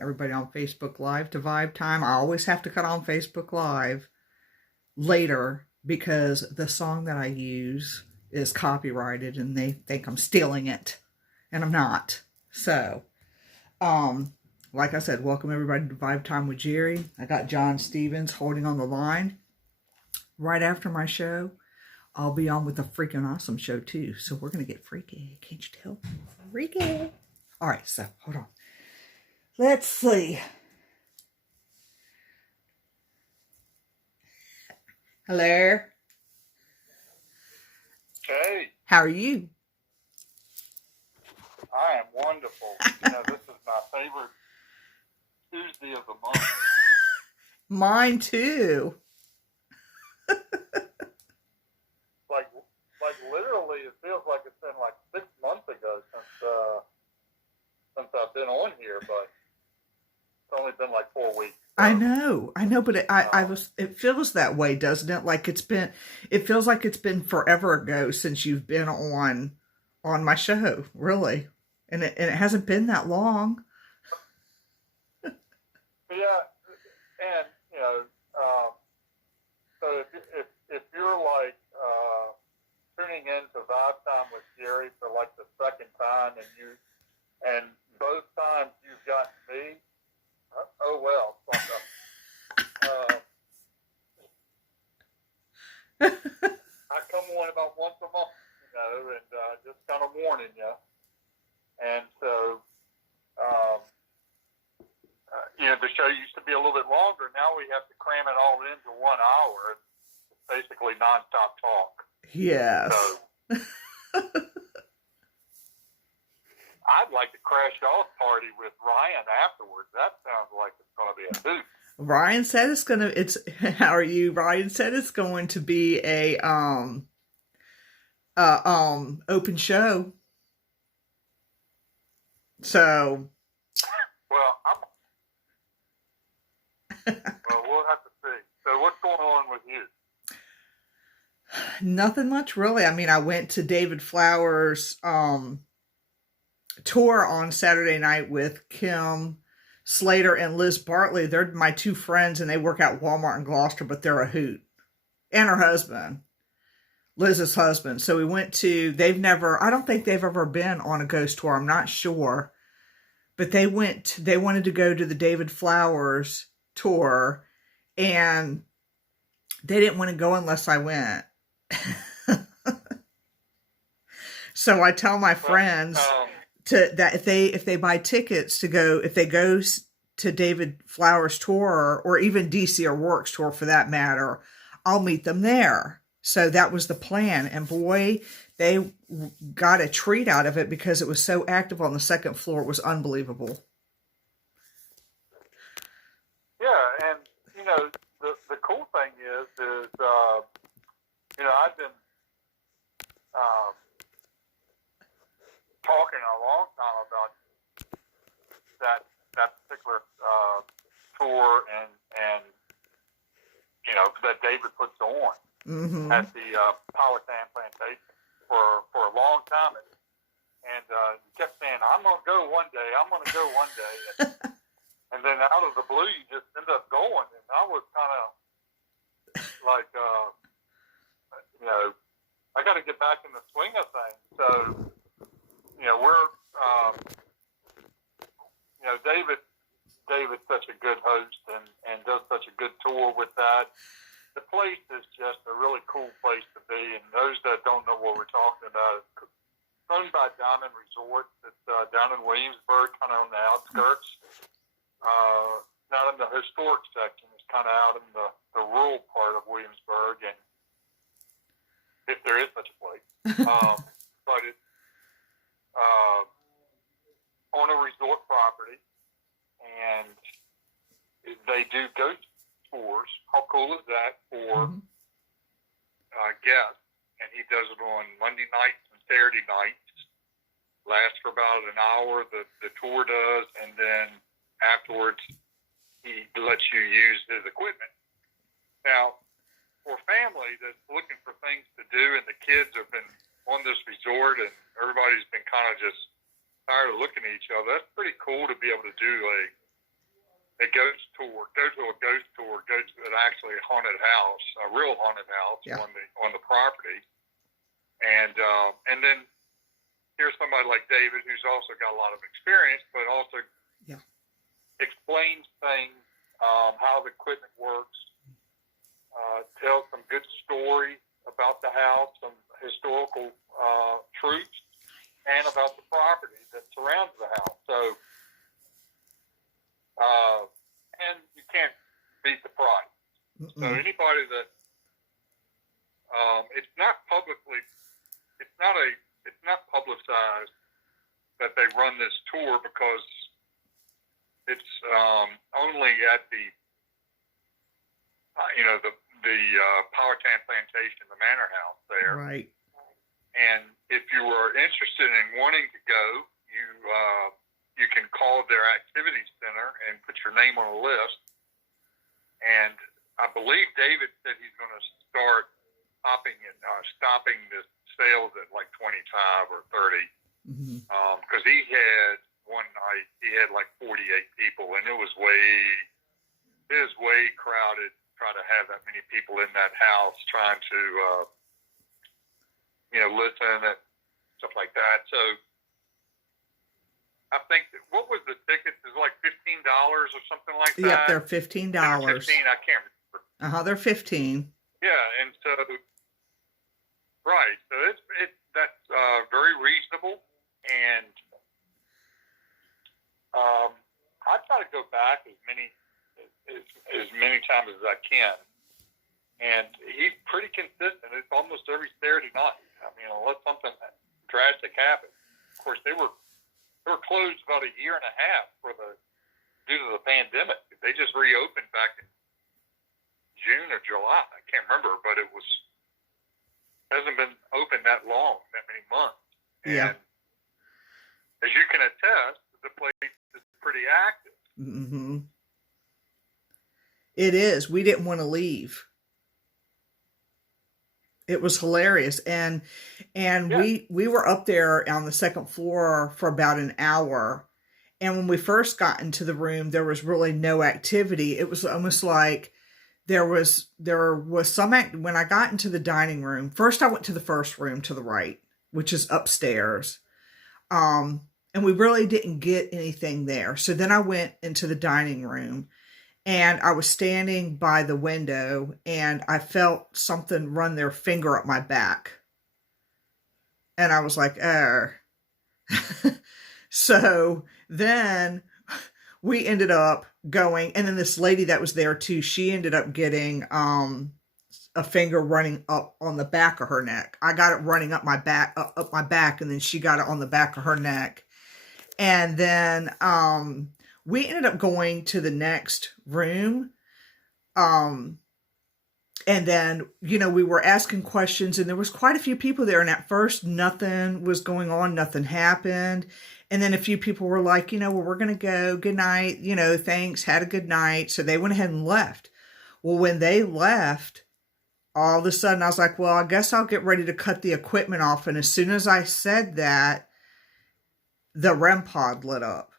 Everybody on Facebook Live to Vibe Time. I always have to cut on Facebook Live later because the song that I use is copyrighted and they think I'm stealing it, and I'm not. So, like I said, welcome everybody to Vibe Time with Geri. I got John Stevens holding on the line. Right after my show, I'll be on with a freaking awesome show too. So we're gonna get freaky. Can't you tell? Freaky. All right, so hold on. Let's see. Hello. Hey. How are you? I am wonderful. This is my favorite Tuesday of the month. Mine too. like literally, it feels like it's been like 6 months ago since I've been on here, but it's only been like 4 weeks. So. I know, but it feels that way, doesn't it? Like it feels like it's been forever ago since you've been on my show, really. And it hasn't been that long. Yeah, and so if you're like tuning in to Vibe Time with Geri for like the second time, and both times you've got me, oh well. I come on about once a month, and just kind of warning you. And so, the show used to be a little bit longer. Now we have to cram it all into 1 hour. It's basically nonstop talk. Yes. So, I'd like to crash off party with Ryan afterwards. That sounds like it's going to be a hoot. Ryan said how are you? Ryan said it's going to be a open show. So well, we'll have to see. So what's going on with you? Nothing much, really. I mean, I went to David Flowers' tour on Saturday night with Kim Slater and Liz Bartley. They're my two friends, and they work at Walmart in Gloucester, but they're a hoot. And her husband, Liz's husband. So we went to, I don't think they've ever been on a ghost tour. I'm not sure. But they wanted to go to the David Flowers tour, and they didn't want to go unless I went. So I tell my friends that if they buy tickets to go, if they go to David Flowers tour, or even DC or Works tour for that matter, I'll meet them there. So that was the plan. And boy, they got a treat out of it because it was so active on the second floor. It was unbelievable. Yeah, and the cool thing is I've been talking a long time about that particular tour and that David puts on at the Powhatan Plantation for a long time, and he kept saying, "I'm going to go one day. I'm going to go one day." And then out of the blue, you just end up going, and I was kind of like, I got to get back in the swing of things. So, we're, David's such a good host and does such a good tour with that. The place is just a really cool place to be, and those that don't know what we're talking about, it's owned by Diamond Resort. It's down in Williamsburg, kind of on the outskirts. Not in the historic section. It's kind of out in the rural part of Williamsburg, and if there is such a place. But it's on a resort property, and they do ghost tours. How cool is that for guests? And he does it on Monday nights and Saturday nights. Lasts for about an hour, the tour does, and then afterwards he lets you use his equipment. Now, for family that's looking for things to do, and the kids have been on this resort and everybody's been kind of just tired of looking at each other, that's pretty cool to be able to do a ghost tour, go to a ghost tour, go to an actually haunted house, a real haunted house on the property, and then here's somebody like David who's also got a lot of experience, but also explains things, how the equipment works, tells some good stories about the house, some historical truths, and about the property that surrounds the house. So, and you can't beat the price. So anybody that it's not publicized that they run this tour, because it's only at the Powhatan Plantation, the manor house there. Right. And if you are interested in wanting to go, you can call their activities center and put your name on a list. And I believe David said he's going to start stopping the sales at like 25 or 30. Because he had one night, he had like 48 people, and it was way crowded. Try to have that many people in that house trying to, listen and stuff like that. So I think what was the tickets? Is like $15 or something like that. Yep, they're $15. $15. I can't remember. They're 15. Yeah, and so right, so that's very reasonable, and I try to go back as many times as I can, and he's pretty consistent. It's almost every Saturday night. I mean, unless something drastic happens. Of course, they were closed about a year and a half due to the pandemic. They just reopened back in June or July. I can't remember, but it hasn't been open that long, that many months. Yeah. And as you can attest, the place is pretty active. It is. We didn't want to leave. It was hilarious. And we were up there on the second floor for about an hour. And when we first got into the room, there was really no activity. It was almost like there was some when I got into the dining room. First, I went to the first room to the right, which is upstairs. And we really didn't get anything there. So then I went into the dining room, and I was standing by the window, and I felt something run their finger up my back. And I was like, oh. So then we ended up going, and then this lady that was there too, she ended up getting a finger running up on the back of her neck. I got it running up my back, and then she got it on the back of her neck. And then we ended up going to the next room. And then, we were asking questions, and there was quite a few people there. And at first, nothing was going on. Nothing happened. And then a few people were like, well, we're going to go. Good night. Thanks. Had a good night. So they went ahead and left. Well, when they left, all of a sudden I was like, well, I guess I'll get ready to cut the equipment off. And as soon as I said that, the REM pod lit up.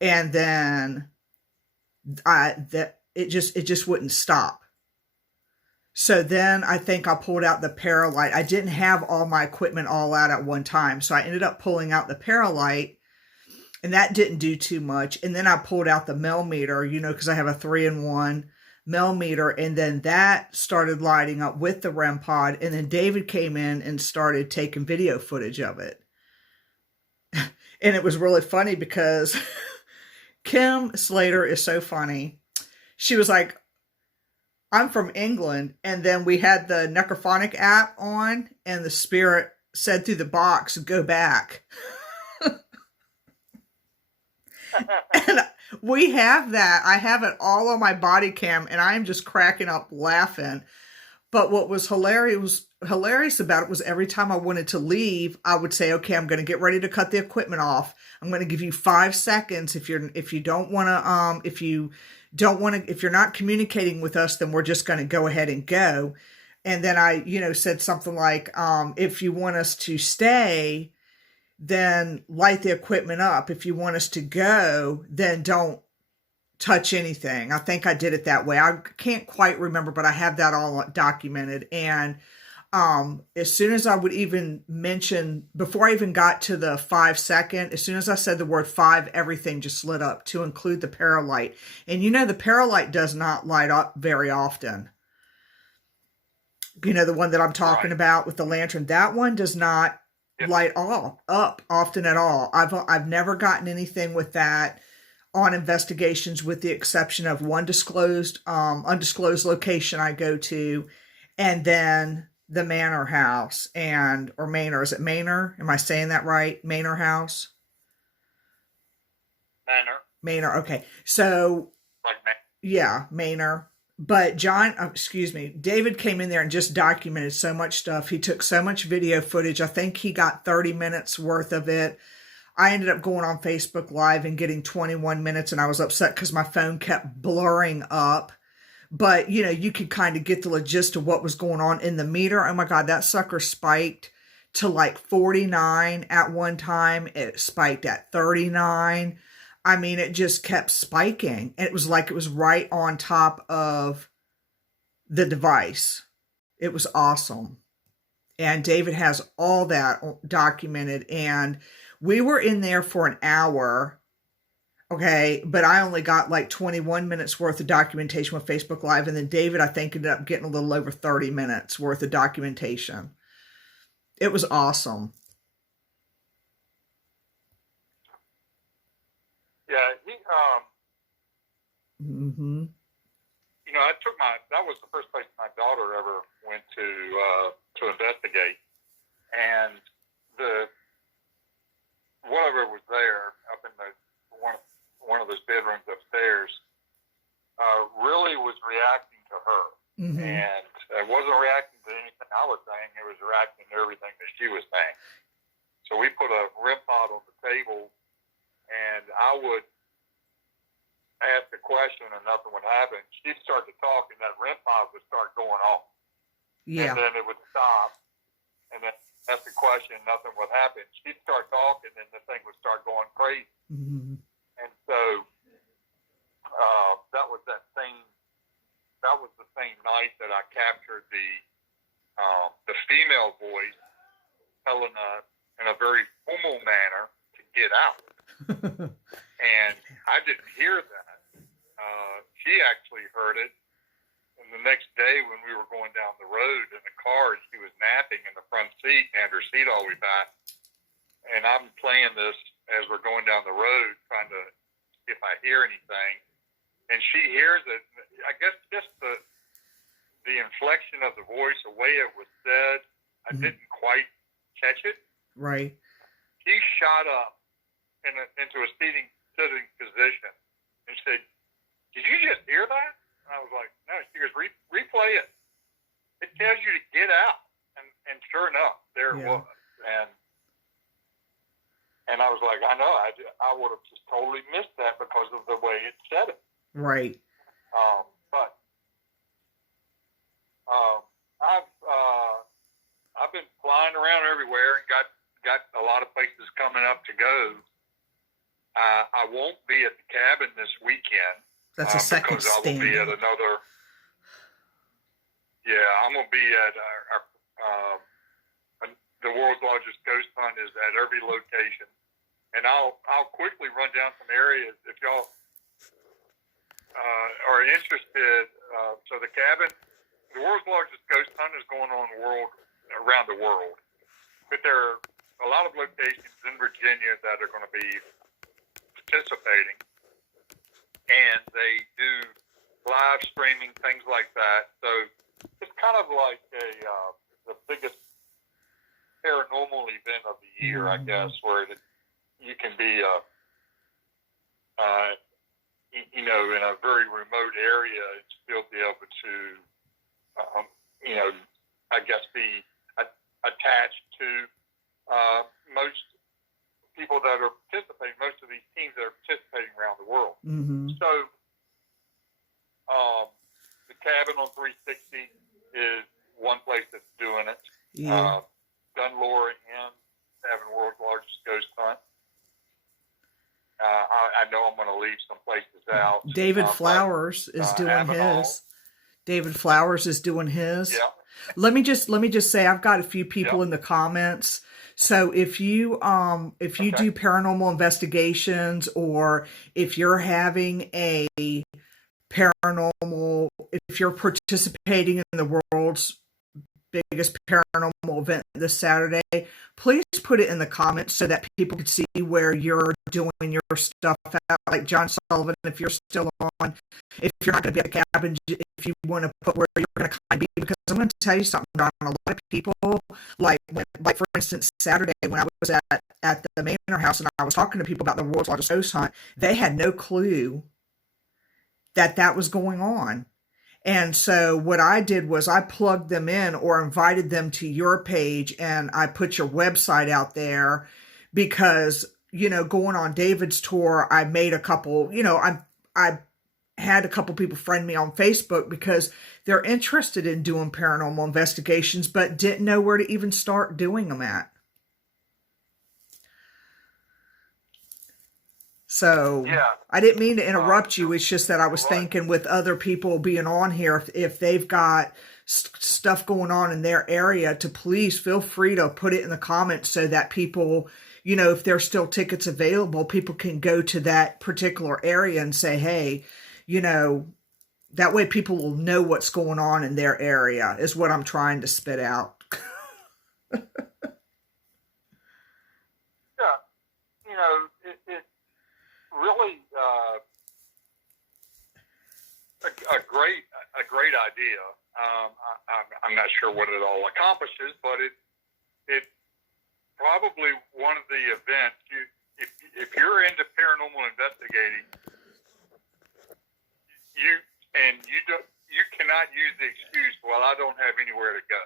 And then it just wouldn't stop. So then I think I pulled out the Paralight. I didn't have all my equipment all out at one time. So I ended up pulling out the Paralight, and that didn't do too much. And then I pulled out the millimeter, because I have a 3-in-1 millimeter. And then that started lighting up with the REM pod. And then David came in and started taking video footage of it. And it was really funny because Kim Slater is so funny. She was like, I'm from England. And then we had the Necrophonic app on, and the spirit said through the box, go back. And we have that. I have it all on my body cam, and I am just cracking up laughing. But what was hilarious about it was every time I wanted to leave, I would say, okay, I'm going to get ready to cut the equipment off. I'm going to give you 5 seconds. If you're not communicating with us, then we're just going to go ahead and go. And then I, said something like, if you want us to stay, then light the equipment up. If you want us to go, then don't touch anything. I think I did it that way. I can't quite remember, but I have that all documented. And as soon as I would even mention, before I even got to the 5 second, as soon as I said the word 5, everything just lit up, to include the paralight. And you know, the paralight does not light up very often. You know, the one that I'm talking about with the lantern, that one does not light up often at all. I've never gotten anything with that on investigations, with the exception of one undisclosed location I go to, and then the Manor House, or Manor. Is it Manor? Am I saying that right? Manor House? Manor. Okay. So, yeah, Manor. But David came in there and just documented so much stuff. He took so much video footage. I think he got 30 minutes worth of it. I ended up going on Facebook Live and getting 21 minutes, and I was upset because my phone kept blurring up. But, you know, you could kind of get the gist of what was going on in the meter. Oh my God, that sucker spiked to like 49 at one time. It spiked at 39. I mean, it just kept spiking. And it was like it was right on top of the device. It was awesome. And David has all that documented. And we were in there for an hour. Okay, but I only got like 21 minutes worth of documentation with Facebook Live. And then David, I think, ended up getting a little over 30 minutes worth of documentation. It was awesome. Yeah, mm-hmm. You know, that was the first place my daughter ever went to investigate. And whatever was there up in one of those bedrooms upstairs really was reacting to her. Mm-hmm. And it wasn't reacting to anything I was saying. It was reacting to everything that she was saying. So we put a REM pod on the table, and I would ask a question and nothing would happen. She'd start to talk, and that REM pod would start going off. Yeah. And then it would stop, and then ask a question and nothing would happen. She'd start talking, and the thing would start going crazy. Mm-hmm. And so that was the same night that I captured the female voice telling us in a very formal manner to get out. And I didn't hear that. She actually heard it. And the next day when we were going down the road in the car, she was napping in the front seat and had her seat all the way back. And I'm playing this as we're going down the road, trying to see if I hear anything. And she hears it. I guess just the inflection of the voice, the way it was said, I didn't quite catch it. Right. He shot up into a sitting position and said, "Did you just hear that?" And I was like, "No." She goes, "Replay it. It tells you to get out." And sure enough, there it was. And I was like, I know, I would have just totally missed that because of the way it said it. Right. But I've been flying around everywhere and got a lot of places coming up to go. I won't be at the cabin this weekend. That's a second because stand. I will be at another. Yeah, I'm gonna be at the world's largest ghost hunt is at every location, and I'll quickly run down some areas if y'all are interested. So the cabin, the world's largest ghost hunt is going on around the world, but there are a lot of locations in Virginia that are going to be participating, and they do live streaming, things like that. So it's kind of like the biggest paranormal event of the year, I guess, where you can be, in a very remote area and still be able to, I guess, be attached to most people that are participating, most of these teams that are participating around the world. Mm-hmm. So the cabin on 360 is one place that's doing it. Yeah. Gunlore and having the world's largest ghost hunt. I know I'm going to leave some places out. David Flowers is doing his. David Flowers is doing his. Yeah. Let me just say I've got a few people in the comments. So if you do paranormal investigations, or if you're having a paranormal, if you're participating in the world's biggest paranormal event this Saturday, please put it in the comments so that people can see where you're doing your stuff at. Like John Sullivan, if you're still on, if you're not going to be at the cabin, if you want to put where you're going to kind of be, because I'm going to tell you something, John, a lot of people, like for instance, Saturday when I was at the Manor House and I was talking to people about the world's largest ghost hunt, they had no clue that was going on. And so what I did was I plugged them in or invited them to your page, and I put your website out there because, going on David's tour, I made a couple, I had a couple people friend me on Facebook because they're interested in doing paranormal investigations, but didn't know where to even start doing them at. So I didn't mean to interrupt you. It's just that I was thinking with other people being on here, if they've got stuff going on in their area, to please feel free to put it in the comments so that people, if there's still tickets available, people can go to that particular area and say, hey, that way people will know what's going on in their area is what I'm trying to spit out. It's really a great idea. I'm not sure what it all accomplishes, but it probably one of the events. If you're into paranormal investigating, you cannot use the excuse, well, I don't have anywhere to go.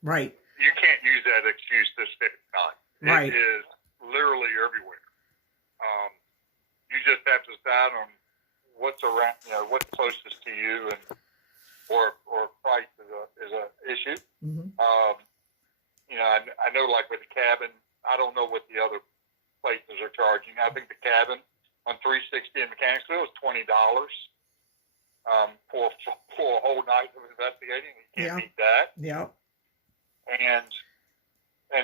Right. You can't use that excuse this time. Right. It is literally everywhere. You just have to decide on what's around, what's closest to you, and or price is a issue. Mm-hmm. I know, like with the cabin, I don't know what the other places are charging. I think the cabin on 360 in Mechanicsville is $20 for a whole night of investigating. You can't beat that. Yeah. And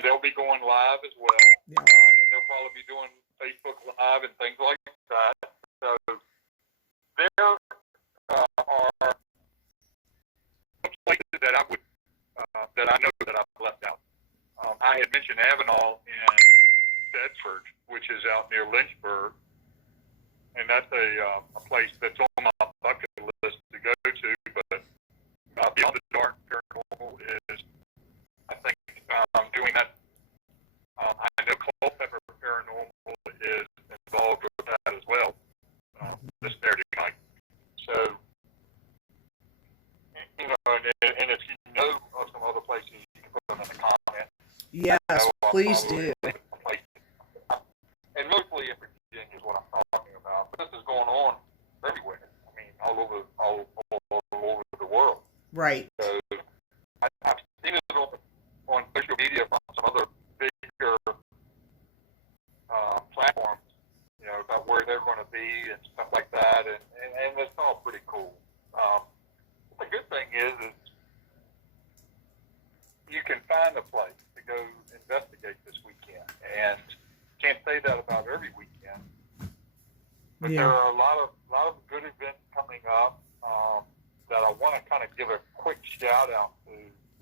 they'll be going live as well. Yeah. And they'll probably be doing Facebook Live and things like that. So there are places that I would that I know that I've left out. I had mentioned Avenal in Bedford, which is out near Lynchburg, and that's a place that's on my bucket list to go to. But Beyond the Dark Paranormal is, I think, doing that. I know Culpeper Paranormal is involved with that as well, this Saturday night. So, and if you know of some other places, you can put them in the comments. Yes, please do. And mostly in Virginia is what I'm talking about. But this is going on everywhere. I mean, all over the world. Right. So I've seen it on social media from some other bigger platforms, about where they're going to be and stuff like that, and it's all pretty cool. The good thing is you can find a place to go investigate this weekend, and can't say that about every weekend. But there are a lot of good events coming up that I want to kind of give a quick shout out to.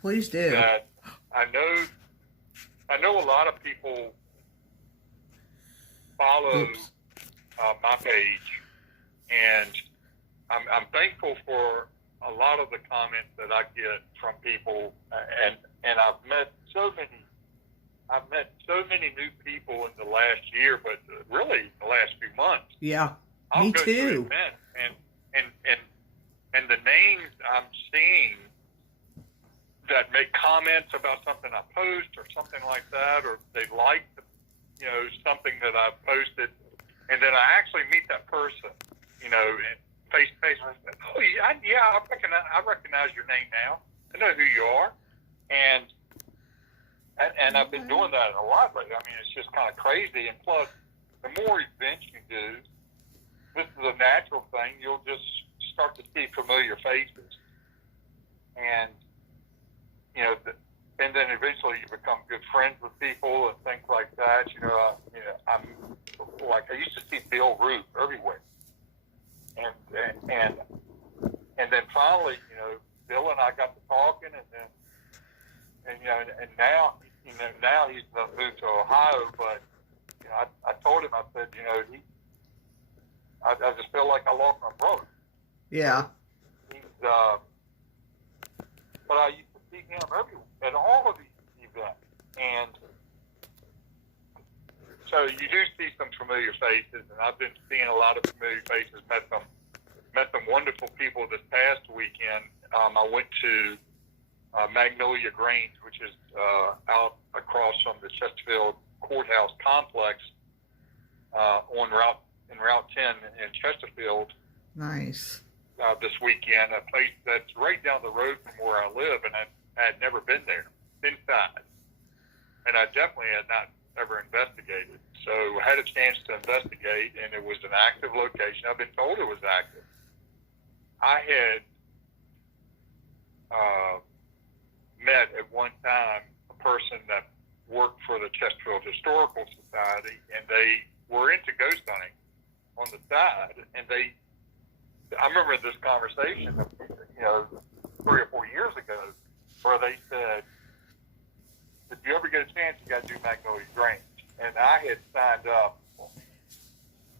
Please do. That I know a lot of people follow my page, and I'm thankful for a lot of the comments that I get from people, and I've met so many new people in the last year, but really the last few months. Yeah, I'll go to events, and the names I'm seeing that make comments about something I post or something like that, or they like, something that I've posted, and then I actually meet that person, and face to face. I said, oh yeah, I recognize your name now. I know who you are, and And I've been doing that a lot lately. I mean, it's just kind of crazy. And plus, the more events you do, this is a natural thing. You'll just start to see familiar faces. And, you know, and then eventually you become good friends with people and things like that. You know, I'm like, I used to see Bill Root everywhere. And then finally, you know, Bill and I got to talking, and you know, and now, you know, now he's moved to Ohio. But you know, I told him, I said, you know, I just feel like I lost my brother. Yeah. He's but I used to see him everywhere at all of these events, and so you do see some familiar faces, and I've been seeing a lot of familiar faces. Met some wonderful people this past weekend. I went to Magnolia Grange, which is out across from the Chesterfield Courthouse complex on Route 10 in Chesterfield. Nice. This weekend, a place that's right down the road from where I live, and I had never been there inside, and I definitely had not ever investigated. So I had a chance to investigate, and it was an active location. I've been told it was active. I had met at one time a person that worked for the Chesterfield Historical Society, and they were into ghost hunting on the side. And I remember this conversation, you know, 3 or 4 years ago, where they said, if you ever get a chance, you got to do Magnolia Grange. And I had signed up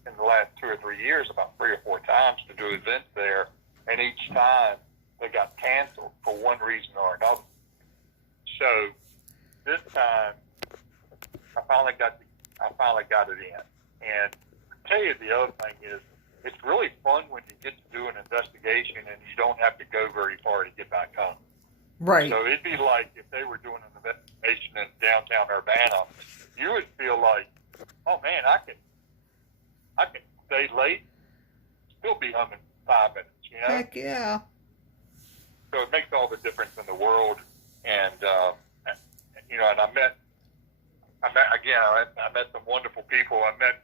in the last 2 or 3 years about 3 or 4 times to do events there, and each time they got canceled for one reason or another. So this time, I finally got it in. And I'll tell you, the other thing is, it's really fun when you get to do an investigation and you don't have to go very far to get back home. Right. So it'd be like if they were doing an investigation in downtown Urbana, you would feel like, oh man, I can stay late, still be home in 5 minutes, you know? Heck yeah. So it makes all the difference in the world. And you know, and I met some wonderful people. I met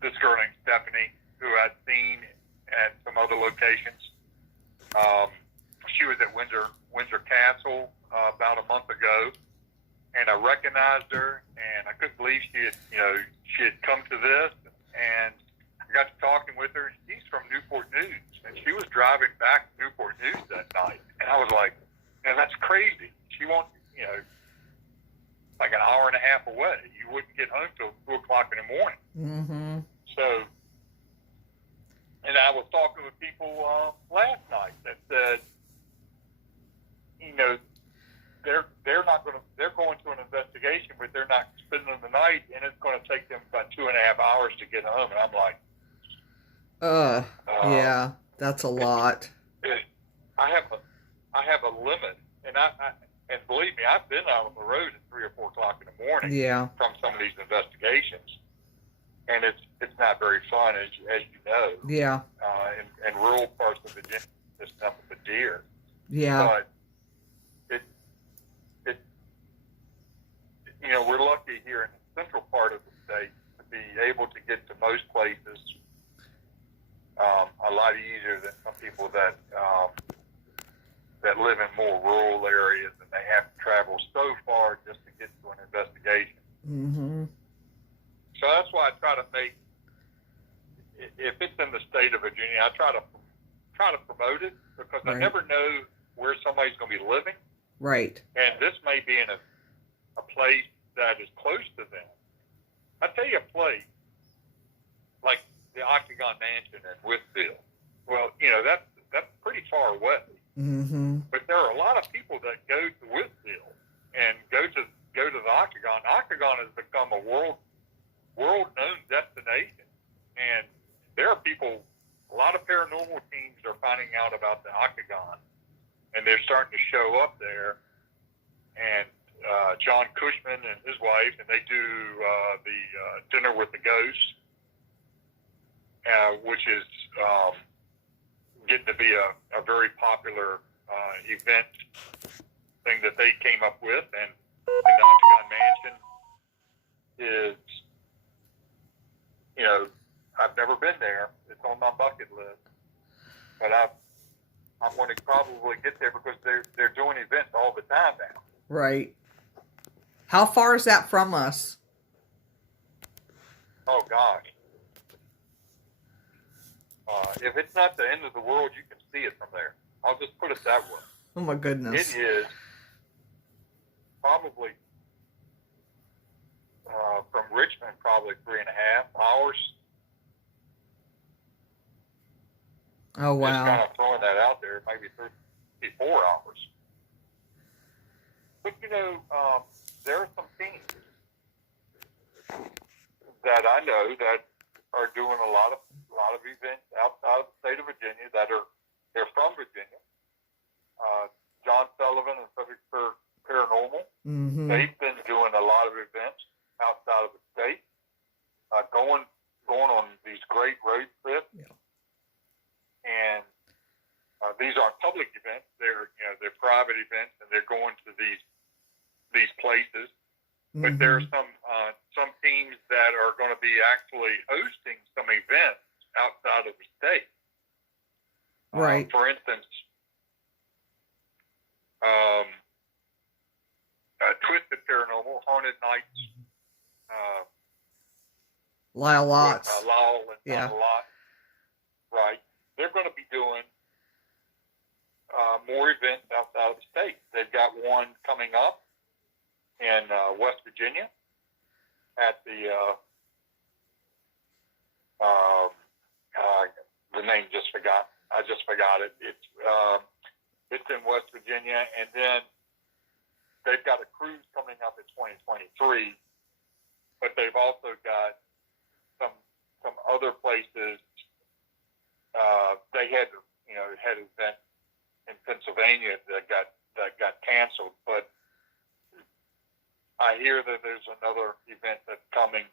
this girl named Stephanie, who I'd seen at some other locations. She was at Windsor Castle about a month ago, and I recognized her, and I couldn't believe she had come to this. And I got to talking with her. She's from Newport News, and she was driving back to Newport News that night. And I was like, man, that's crazy. She won't, you know, like an hour and a half away. You wouldn't get home till 2 o'clock in the morning. Mm-hmm. So, and I was talking with people last night that said, you know, they're going to an investigation, but they're not spending the night, and it's going to take them about 2.5 hours to get home. And I'm like, yeah, that's a lot. I have a limit, and and believe me, I've been out on the road at 3 or 4 o'clock in the morning. Yeah. From some of these investigations, and it's not very fun, as you know. Yeah. In rural parts of Virginia, there's nothing but deer. Yeah. But it you know, we're lucky here in the central part of the state to be able to get to most places a lot easier than some people that live in more rural areas, and they have to travel so far just to get to an investigation. Mm-hmm. So that's why I try to make, if it's in the state of Virginia, I try to promote it, because Right. I never know where somebody's going to be living. Right. And this may be in a place that is close to them. I tell you, a place like the Octagon Mansion in Whitfield. Well, you know, that's pretty far away. Mm-hmm. But there are a lot of people that go to Whitfield and go to the Octagon. Octagon has become a world-known destination, and there are people. A lot of paranormal teams are finding out about the Octagon, and they're starting to show up there. And John Cushman and his wife, and they do the Dinner with the Ghosts, which is getting to be a very popular event thing that they came up with, and the Octagon Mansion is, you know, I've never been there. It's on my bucket list, but I'm going to probably get there because they're doing events all the time now. Right. How far is that from us? Oh gosh. If it's not the end of the world, you can see it from there. I'll just put it that way. Oh my goodness. It is probably from Richmond, probably 3.5 hours. Oh wow. Just kind of throwing that out there, maybe 4 hours. But you know, there are some teams that I know that are doing a lot of events outside of the state of Virginia they're from Virginia. John Sullivan and Virginia Paranormal. Mm-hmm. They've been doing a lot of events outside of the state, going on these great road trips. Yeah. And these aren't public events; they're private events, and they're going to these places. Mm-hmm. But there are some teams that are going to be actually hosting some events outside of the state. Right. For instance, Twisted Paranormal, Haunted Nights. Lyle Lotz. Lyle and Yeah. Lot. Right. They're going to be doing more events outside of the state. They've got one coming up in West Virginia at the name I just forgot it. It's in West Virginia, and then they've got a cruise coming up in 2023. But they've also got some other places. They had an event in Pennsylvania that got canceled, but I hear that there's another event that's coming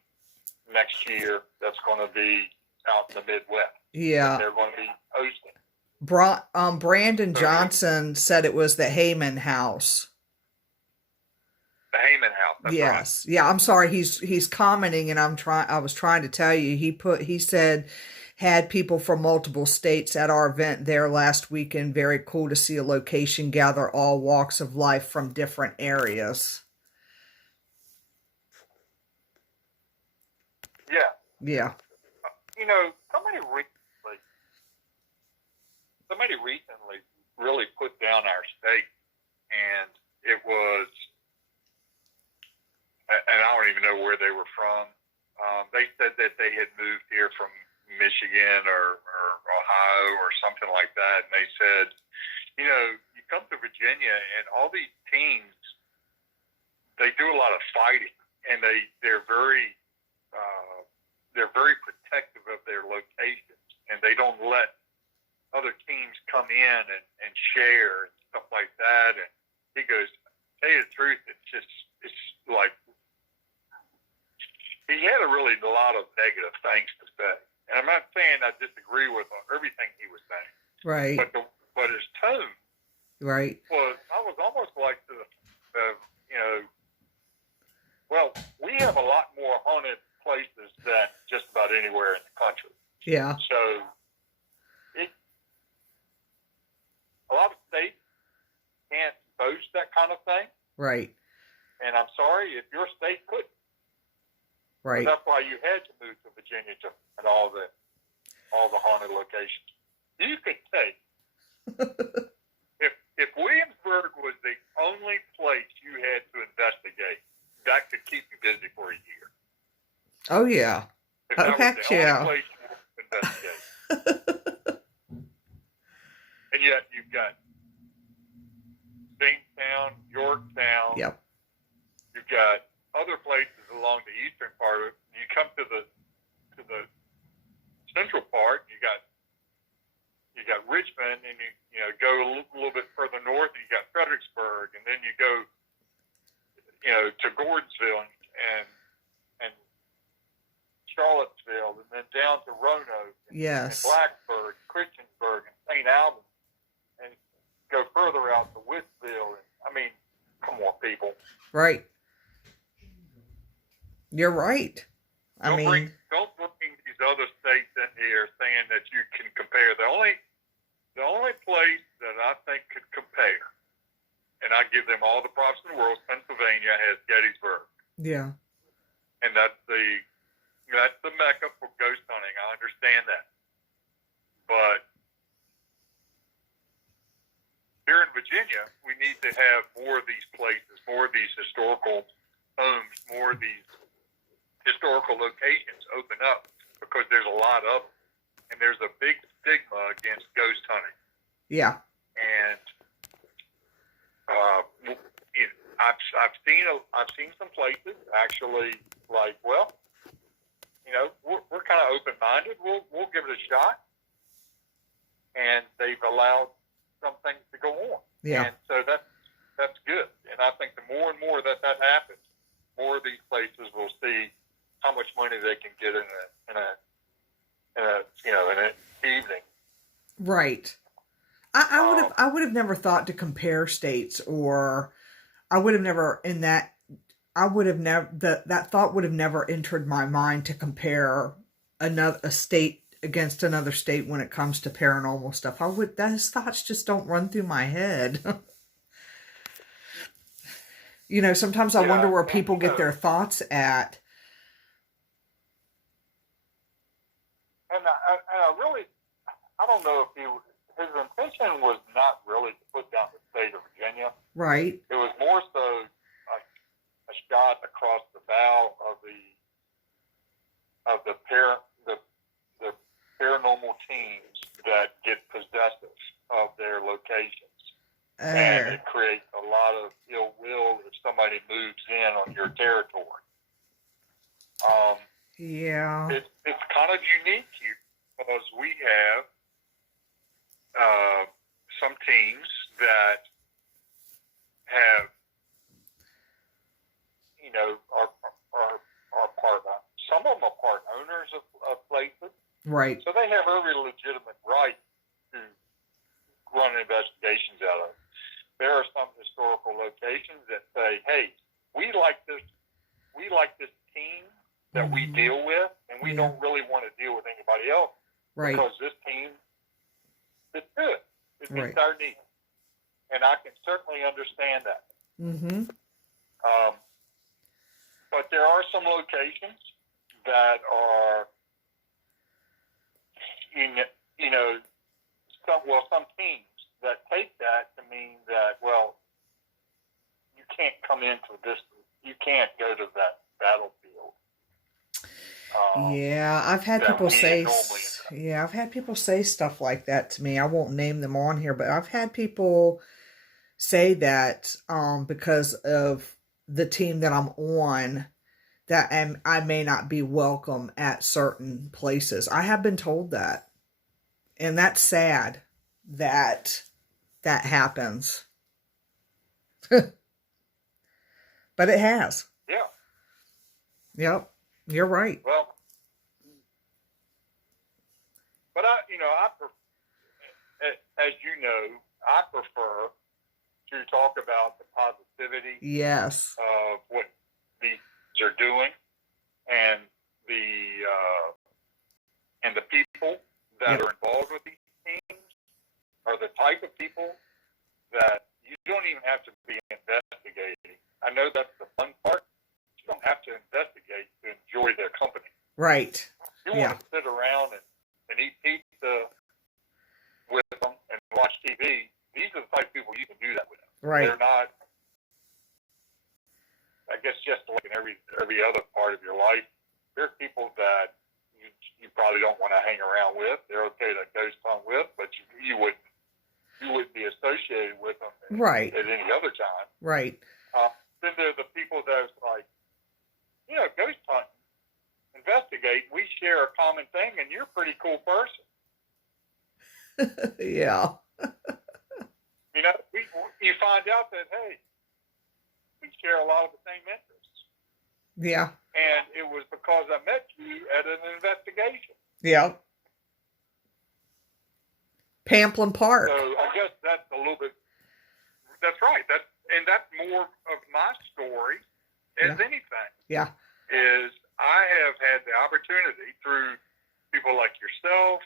next year that's going to be out in the Midwest. Yeah. They're going to be hosting. Brandon Johnson said it was the Heyman House. The Heyman House. That's yes. Right. Yeah. I'm sorry. He's commenting, and I was trying to tell you. He said had people from multiple states at our event there last weekend. Very cool to see a location gather all walks of life from different areas. Yeah. Yeah. You know, somebody recently really put down our state, and it was, and I don't even know where they were from. They said that they had moved here from Michigan or Ohio or something like that, and they said, you know, you come to Virginia and all these teams, they do a lot of fighting, and they're very protective of their locations, and they don't let other teams come in and share and stuff like that. And he goes, tell you the truth, it's like, he had a lot of negative things to say. And I'm not saying I disagree with everything he was saying. Right. But his tone. Right. I was almost like well, we have a lot more haunted places than just about anywhere in the country. Yeah. So a lot of states can't boast that kind of thing. Right. And I'm sorry if your state couldn't. Right. That's why you had to move to Virginia and all the haunted locations. You could take if Williamsburg was the only place you had to investigate, that could keep you busy for a year. Oh yeah. If that heck was the yeah. only place you had to investigate. And yet you've got Jamestown, Yorktown. Yep. You've got other places along the eastern part of it. You come to the central part. You got Richmond, and you go a little bit further north. And you got Fredericksburg, and then you go to Gordonsville and Charlottesville, and then down to Roanoke, and Blacksburg, Christiansburg, and St. Albans, and go further out to Woodsville. And I mean, Right. You're right. I mean, don't bring these other states in here saying that you can compare. The only place that I think could compare, and I give them all the props in the world, Pennsylvania has Gettysburg. yeah. And that's the mecca for ghost hunting. I understand that. But here in Virginia, we need to have more of these places, more of these historical homes, more of these historical locations open up, because there's a lot of them. And there's a big stigma against ghost hunting. Yeah. And I've seen some places actually like, well, we're kind of open-minded. We'll give it a shot. And they've allowed some things to go on. Yeah. And so that's good. And I think the more and more that happens, more of these places will see how much money they can get in an evening. Right. I would have never thought to compare states, or I would have never that thought would have never entered my mind to compare a state against another state when it comes to paranormal stuff. Those thoughts just don't run through my head. Sometimes I wonder where people get their thoughts at. And I don't know if his intention was not really to put down the state of Virginia. Right. It was more so a shot across the bow of the paranormal teams that get possessive of their locations. And it creates a lot of ill will if somebody moves in on your territory. Yeah. It's kind of unique here because we have some teams that have, are part of, some of them are part owners of places. Right. So they have every legitimate right to run investigations out of. There are some historical locations that say, hey, we like this team that we deal with, and we don't really want to deal with anybody else. Right. Because this team is good. It meets Right. our needs. And I can certainly understand that. Mm-hmm. But there are some locations that are, some teams that take that to mean that, well, you can't come into this, you can't go to that battlefield. Yeah, I've had people say. Yeah, I've had people say stuff like that to me. I won't name them on here, but I've had people say that because of the team that I'm on, that I may not be welcome at certain places. I have been told that, and that's sad that happens. But it has. Yeah. Yep. You're right. Well, but as you know, I prefer to talk about the positivity. Yes. Of what these are doing, and the people that are involved with these teams are the type of people that you don't even have to be investigating. I know that's the fun part. You don't have to investigate to enjoy their company. Right. You want to sit around and eat pizza with them and watch TV. These are the type of people you can do that with. Right. They're not, I guess, just like in every other part of your life, there's people that you probably don't want to hang around with. They're okay to ghost hunt with, but you wouldn't be associated with them right. at any other time. Right. Then there's the people that's like, ghost hunting, investigate, we share a common thing, and you're a pretty cool person. Yeah. You find out that, hey, we share a lot of the same interests. Yeah. And it was because I met you at an investigation. Yeah. Pamplin Park. So I guess that's a little bit, that's right. and that's more of my story as anything. Yeah. Is I have had the opportunity through people like yourself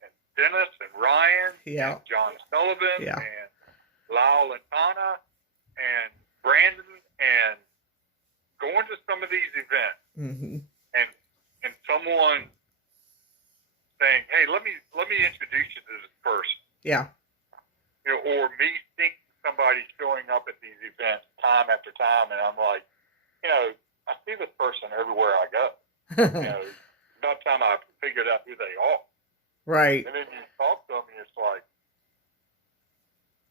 and Dennis and Ryan and John Sullivan and Lyle and Tana and Brandon and going to some of these events and someone saying, "Hey, let me introduce you to this person." Yeah. You know, or me seeing somebody showing up at these events time after time, and I'm like, you know, I see this person everywhere I go. You know, about time I figured out who they are. Right. And then you talk to them, and it's like,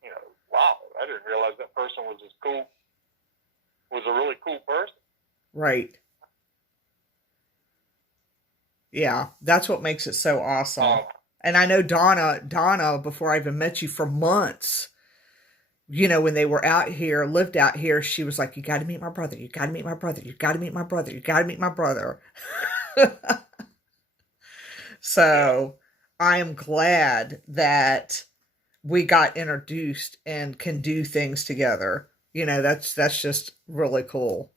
you know, wow, I didn't realize that person was as cool, was a really cool person. Right. Yeah, that's what makes it so awesome. And I know Donna, before I even met you, for months, you know, when they were out here, lived out here, she was like, "You got to meet my brother. You got to meet my brother. You got to meet my brother. You got to meet my brother." So I am glad that we got introduced and can do things together. You know, that's just really cool.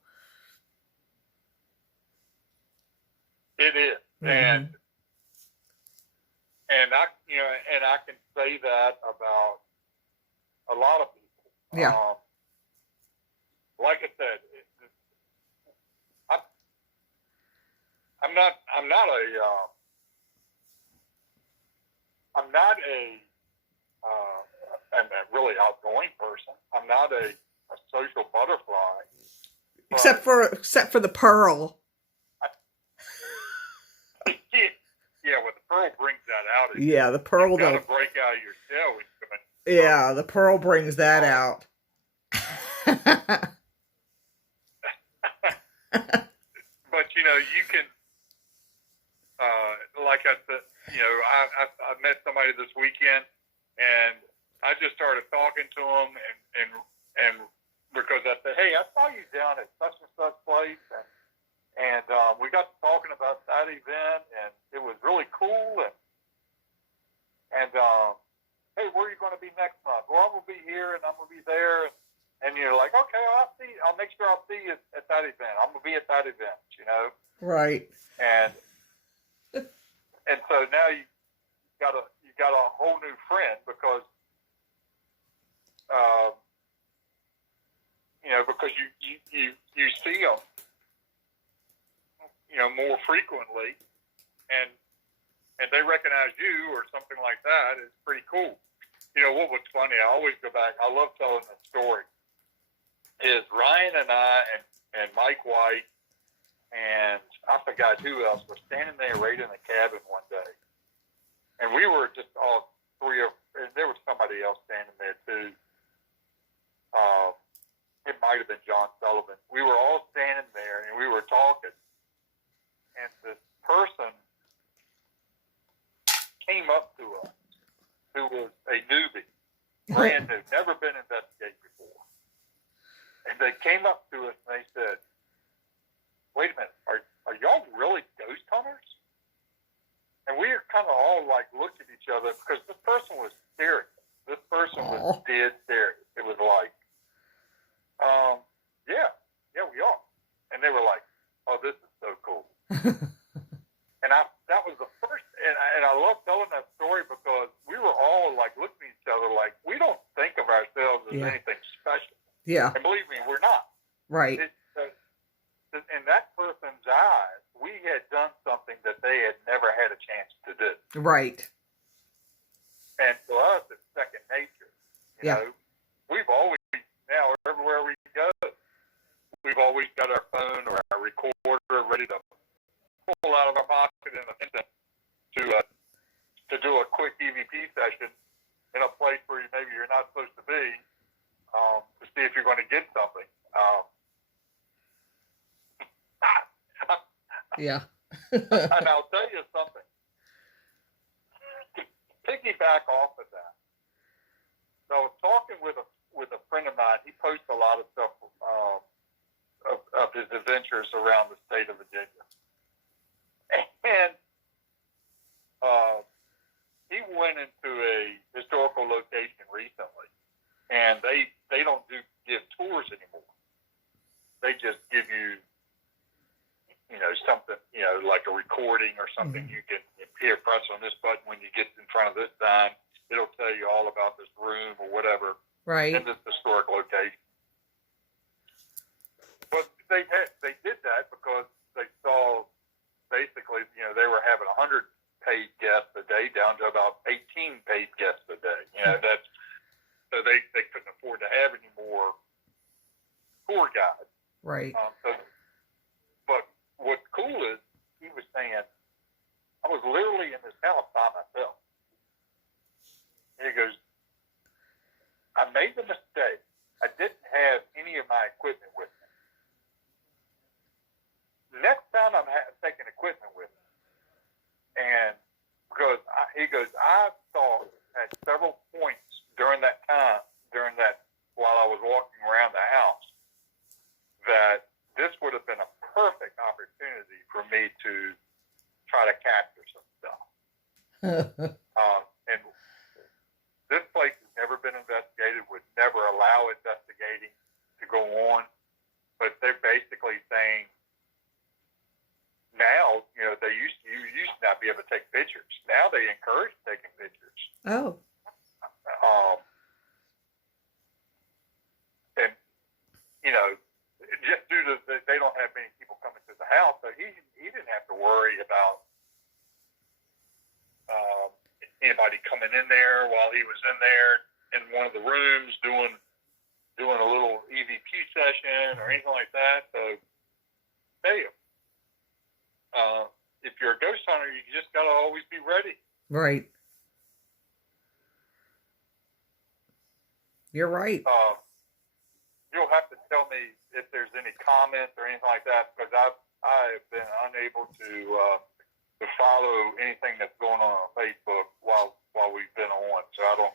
It is. And I, you know, and I can say that about a lot of people. Yeah. Like I said, I'm not a really outgoing person. I'm not a social butterfly. Except for the pearl. Yeah, well, the pearl brings that out. Yeah, the pearl. You gotta break out of your shell. Yeah, the pearl brings that out. But you know, you can, like I said, you know, I met somebody this weekend, and I just started talking to him, and because I said, "Hey, I saw you down at such and such place," and we got to talking about that event, and it was really cool, and hey, where are you going to be next month? Well, I'm going to be here, and I'm going to be there. And you're like, okay, I'll make sure I'll see you at that event. I'm going to be at that event, you know? Right. And so now you got a whole new friend because, you know, because you see them, you know, more frequently, and they recognize you or something like that. It's pretty cool. You know, what was funny, I always go back, I love telling this story, is Ryan and I and Mike White and I forgot who else were standing there right in the cabin one day. And we were just all three of, and there was somebody else standing there too. It might have been John Sullivan. We were all standing there and we were talking. And this person came up to us who was a newbie, brand new, never been investigated before. And they came up to us and they said, "Wait a minute, are y'all really ghost hunters?" And we kind of all like looked at each other because this person was serious. This person was dead serious. It was like, yeah, we are. And they were like, "Oh, this is so cool." And that was the first, and I love telling that story because we were all like looking at each other like we don't think of ourselves as anything special. Yeah. And believe me, we're not. Right. In that person's eyes, we had done something that they had never had a chance to do. Right. And to us, it's second nature. You know, we've always, now everywhere we go, we've always got our phone or our recorder ready to pull out of our pocket in a minute to do a quick EVP session in a place where maybe you're not supposed to be, to see if you're going to get something. Yeah. And I'll tell you something. To piggyback off of that, so I was talking with a friend of mine. He posts a lot of stuff of his adventures around the state of Virginia. And he went into a historical location recently, and they don't do give tours anymore. They just give you, something, like a recording or something. You can here press on this button when you get in front of this sign. It'll tell you all about this room or whatever. Right. In this historic location. But they did that because they saw basically, they were having 100 paid guests a day down to about 18 paid guests a day. So they couldn't afford to have any more tour guides. Right. But what's cool is he was saying, I was literally in this house by myself. And he goes, I made the mistake. I didn't have any of my equipment with me. Next time I'm taking equipment with me. And because he goes, I thought at several points during that while I was walking around the house, that this would have been a perfect opportunity for me to try to capture some stuff. And this place has never been investigated, would never allow investigating to go on. But they're basically saying now, you used to not be able to take pictures. Now they encourage taking pictures. Oh. And, just due to they don't have many people coming to the house, so he didn't have to worry about anybody coming in there while he was in there in one of the rooms doing a little EVP session or anything like that. So, hey, if you're a ghost hunter, you just got to always be ready. Right. You're right. You'll have to tell me if there's any comments or anything like that, because I have been unable to follow anything that's going on Facebook while we've been on. So I don't.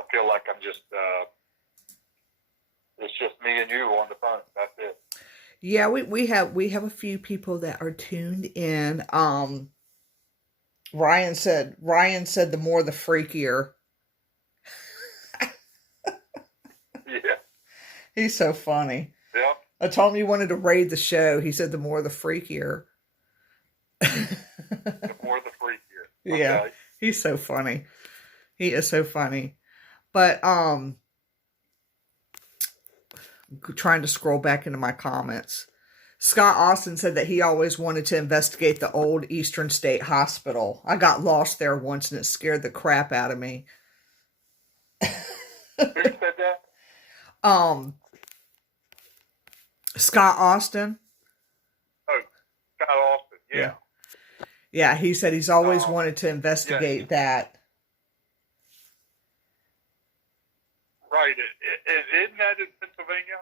I feel like I'm just. It's just me and you on the phone. That's it. Yeah, we have a few people that are tuned in. Ryan said the more the freakier. Yeah. He's so funny. Yeah. I told him he wanted to raid the show. He said the more the freakier. The more the freakier. Okay. Yeah. He's so funny. He is so funny. But trying to scroll back into my comments. Scott Austin said that he always wanted to investigate the old Eastern State Hospital. I got lost there once and it scared the crap out of me. Who said that? Scott Austin. Oh, Scott Austin. Yeah. Yeah, he said he's always wanted to investigate that. Right. Isn't that in Pennsylvania?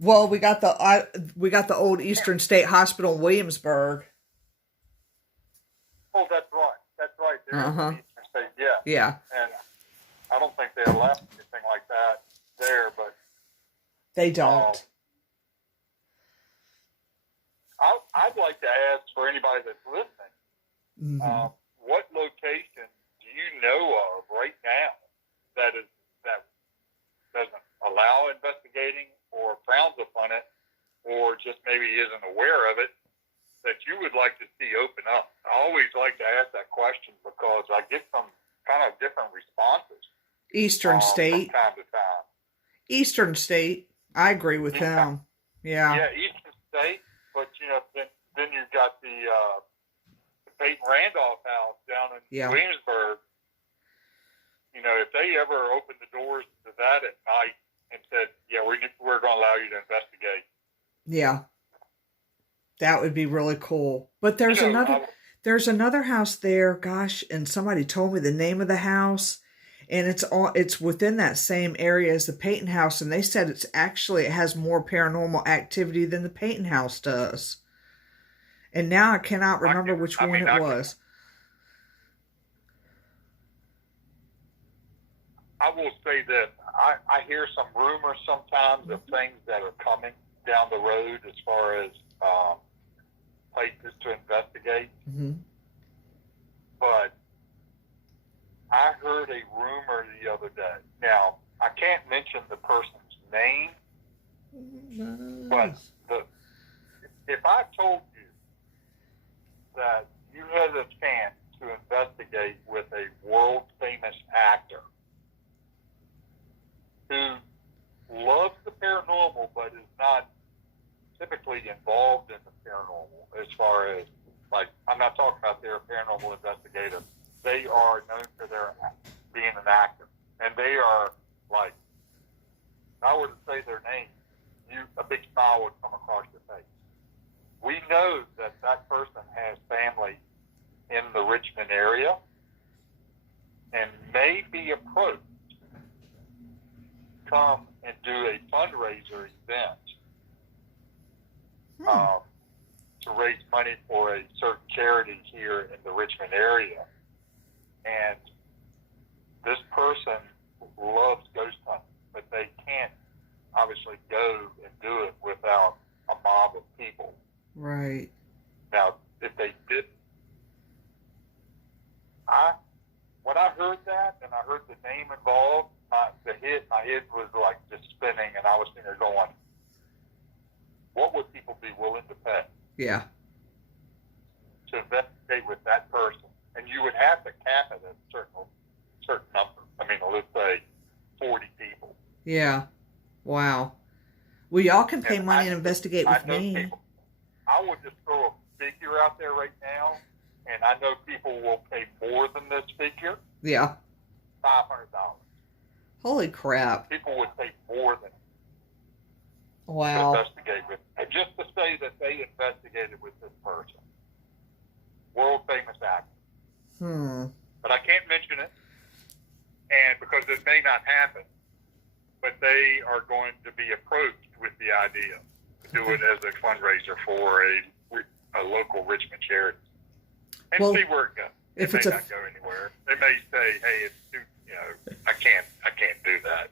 Well, we got the old Eastern State Hospital in Williamsburg. Oh, that's right. That's right. There is an Eastern State. Yeah. Yeah. And I don't think they allow anything like that there, but they don't. I'd like to ask for anybody that's listening, what location do you know of right now that doesn't allow investigating or frowns upon it, or just maybe isn't aware of it, that you would like to see open up? I always like to ask that question because I get some kind of different responses. Eastern State. From time to time. Eastern State. I agree with him. Yeah. Yeah, Eastern State, but then you've got the Peyton Randolph house down in Williamsburg. If they ever opened the doors to that at night and said, "Yeah, we're going to allow you to investigate," yeah, that would be really cool. But there's another house there. Gosh, and somebody told me the name of the house, and it's within that same area as the Peyton house, and they said it has more paranormal activity than the Peyton house does. And now I cannot remember which one it was. I will say this. I hear some rumors sometimes of things that are coming down the road as far as places to investigate. Mm-hmm. But I heard a mention the person's name, Nice. but if I told you that you had a chance to investigate with a world-famous actor who loves the paranormal but is not typically involved in the paranormal, as far as, like, I'm not talking about they're a paranormal investigator. They are known for their being an actor. And they are, like, if I were to say their name, a big smile would come across your face. We know that that person has family in the Richmond area and may be approached to come and do a fundraiser event to raise money for a certain charity here in the Richmond area. And this person loves ghost hunting, but they can't obviously go and do it without a mob of people. Right. Now, if they did, when I heard that and I heard the name involved, my head was like just spinning, and I was sitting there going, what would people be willing to pay? Yeah. To investigate with that person? And you would have to cap it at a certain number. I mean, let's say 40 people. Yeah. Wow. Well, y'all can pay money and investigate with me. People, I would just throw a figure out there right now, and I know people will pay more than this figure. Yeah. $500. Holy crap. People would pay more than wow. to investigate with, and just to say that they investigated with this person. World famous actor. But I can't mention it, and because it may not happen, but they are going to be approached with the idea to do it as a fundraiser for a local Richmond charity, and see where it goes. It may not go anywhere. They may say, "Hey, it's too, I can't do that."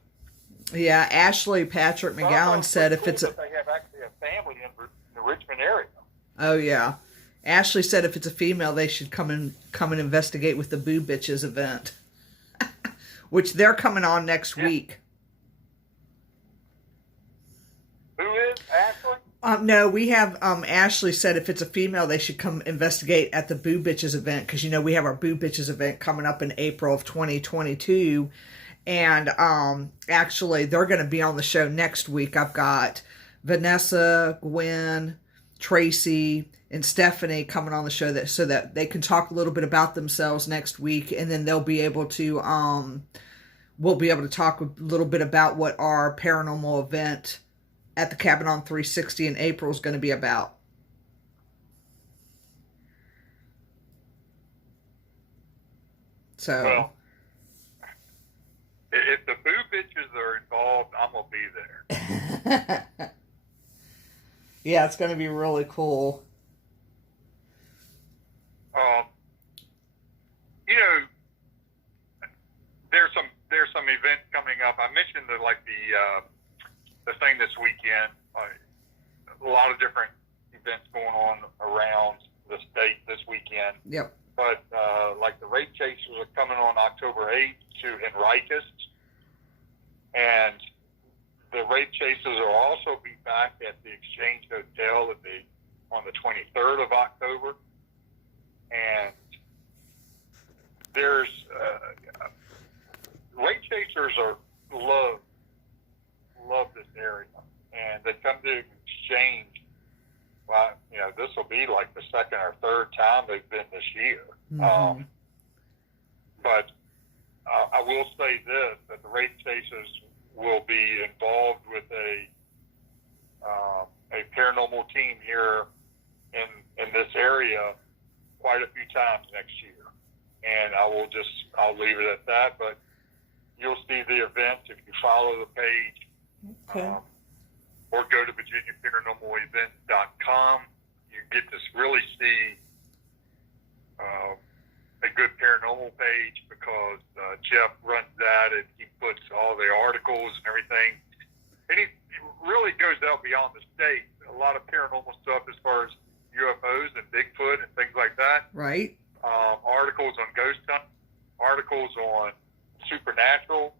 Yeah, Ashley Patrick McGowan said if it's they have actually a family in the Richmond area. Oh yeah. Ashley said if it's a female, they should come and investigate with the Boo Bitches event, which they're coming on next week. Who is Ashley? No, we have Ashley said if it's a female, they should come investigate at the Boo Bitches event, because we have our Boo Bitches event coming up in April of 2022, and actually they're going to be on the show next week. I've got Vanessa, Gwen, Tracy, and Stephanie coming on the show so that they can talk a little bit about themselves next week, and then they'll be able to we'll be able to talk a little bit about what our paranormal event at the Cabin on 360 in April is going to be about. So, well, if the Boo Bitches are involved, I'm gonna be there. Yeah, it's going to be really cool. There's some events coming up. I mentioned the thing this weekend. A lot of different events going on around the state this weekend. Yep. But like the Rape Chasers are coming on October 8th to Henricus, and the Rape Chasers will also be back at the Exchange Hotel on the 23rd of October. And there's Rape Chasers love this area, and they come to Exchange. Well, this will be like the second or third time they've been this year. Mm-hmm. But I will say this, that the Rape Chasers will be involved with a paranormal team here in this area quite a few times next year. And I'll leave it at that, but you'll see the events if you follow the page. Okay. Or go to VirginiaParanormalEvents.com. You get to really see a good paranormal page, because Jeff runs that, and he puts all the articles and everything. And he really goes out beyond the state. A lot of paranormal stuff as far as UFOs and Bigfoot and things like that. Right. Articles on ghost hunting, articles on supernatural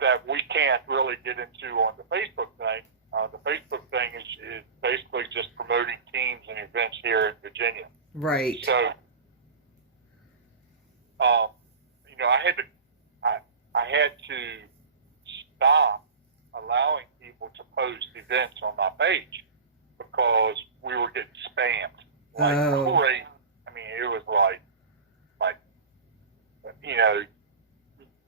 that we promoting teams and events here in Virginia. Right. So, you know, I had to stop allowing people to post events on my page because we were getting spammed like crazy. I mean, it was like, you know,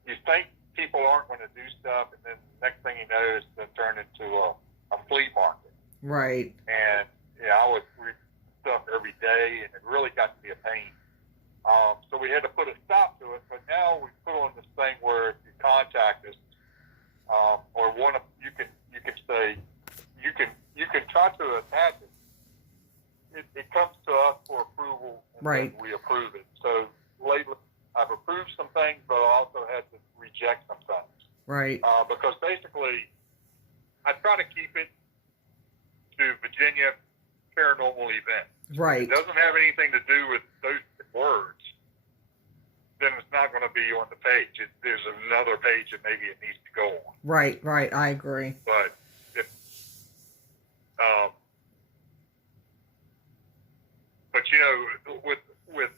you think people aren't going to do stuff, and then the next thing you know, it's going to turn into a flea market. Right. And yeah, I would read stuff every day, and it really got to be a pain. So we had to put a stop to it. But now we put on this thing where if you contact us, or you can say you can try to attach it. It comes to us for approval, and right. then we approve it. So lately, I've approved some things, but I also had to reject some things. Right. Because basically, I try to keep it to Virginia Paranormal Events. Right. If it doesn't have anything to do with those words, then it's not going to be on the page. There's another page that maybe it needs to go on. Right, right. I agree. But you know, with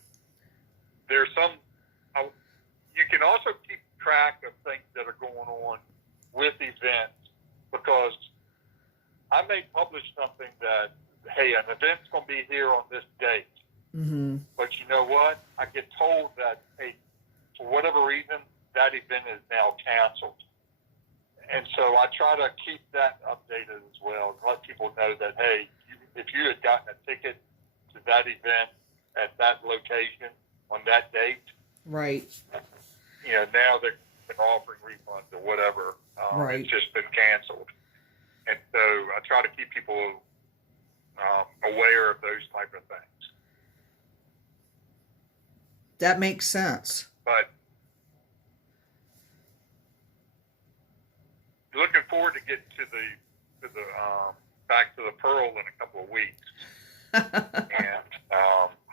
there's some, you can also keep track of things that are going on with events, because I may publish something that, hey, an event's going to be here on this date. Mm-hmm. But you know what? I get told that, hey, for whatever reason, that event is now canceled. And so I try to keep that updated as well, and let people know that, hey, if you had gotten a ticket to that event at that location on that date, right, you know, now they're offering refunds or whatever. Right. It's just been canceled. And so I try to keep people aware of those type of things. That makes sense. But looking forward to getting to the back to the Pearl in a couple of weeks, and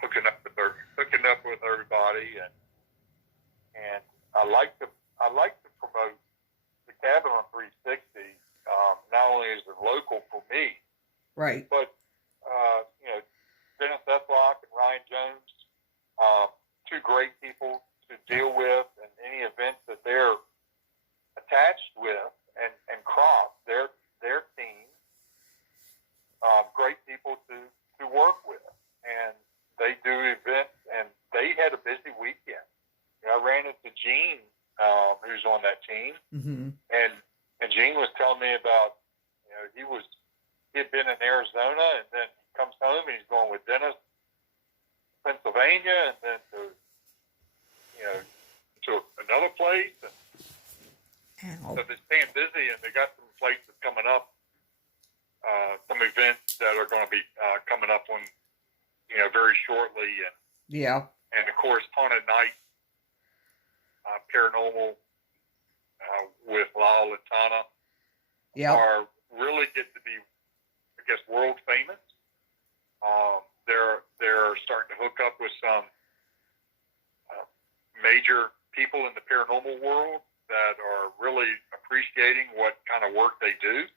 hooking up with everybody, and I like to promote the cabin on 360. Not only is it local for me, right, but you know, Dennis Ethlock and Ryan Jones, two great people to deal with, and any events that they're attached with, and Cross, their team, great people to work with, and they do events, and they had a busy weekend. You know, I ran into Gene, who's on that team, mm-hmm. and Gene was telling me about, you know, he had been in Arizona, and then he comes home and he's going with Dennis, Pennsylvania, and then to another place, and so they're staying busy, and they got some places coming up, some events that are going to be coming up on, you know, very shortly, and of course Haunted Night Paranormal with Lyle and Tana are really getting to be, I guess, world famous. They're starting to hook up with some major people in the paranormal world that are really appreciating what kind of work they do,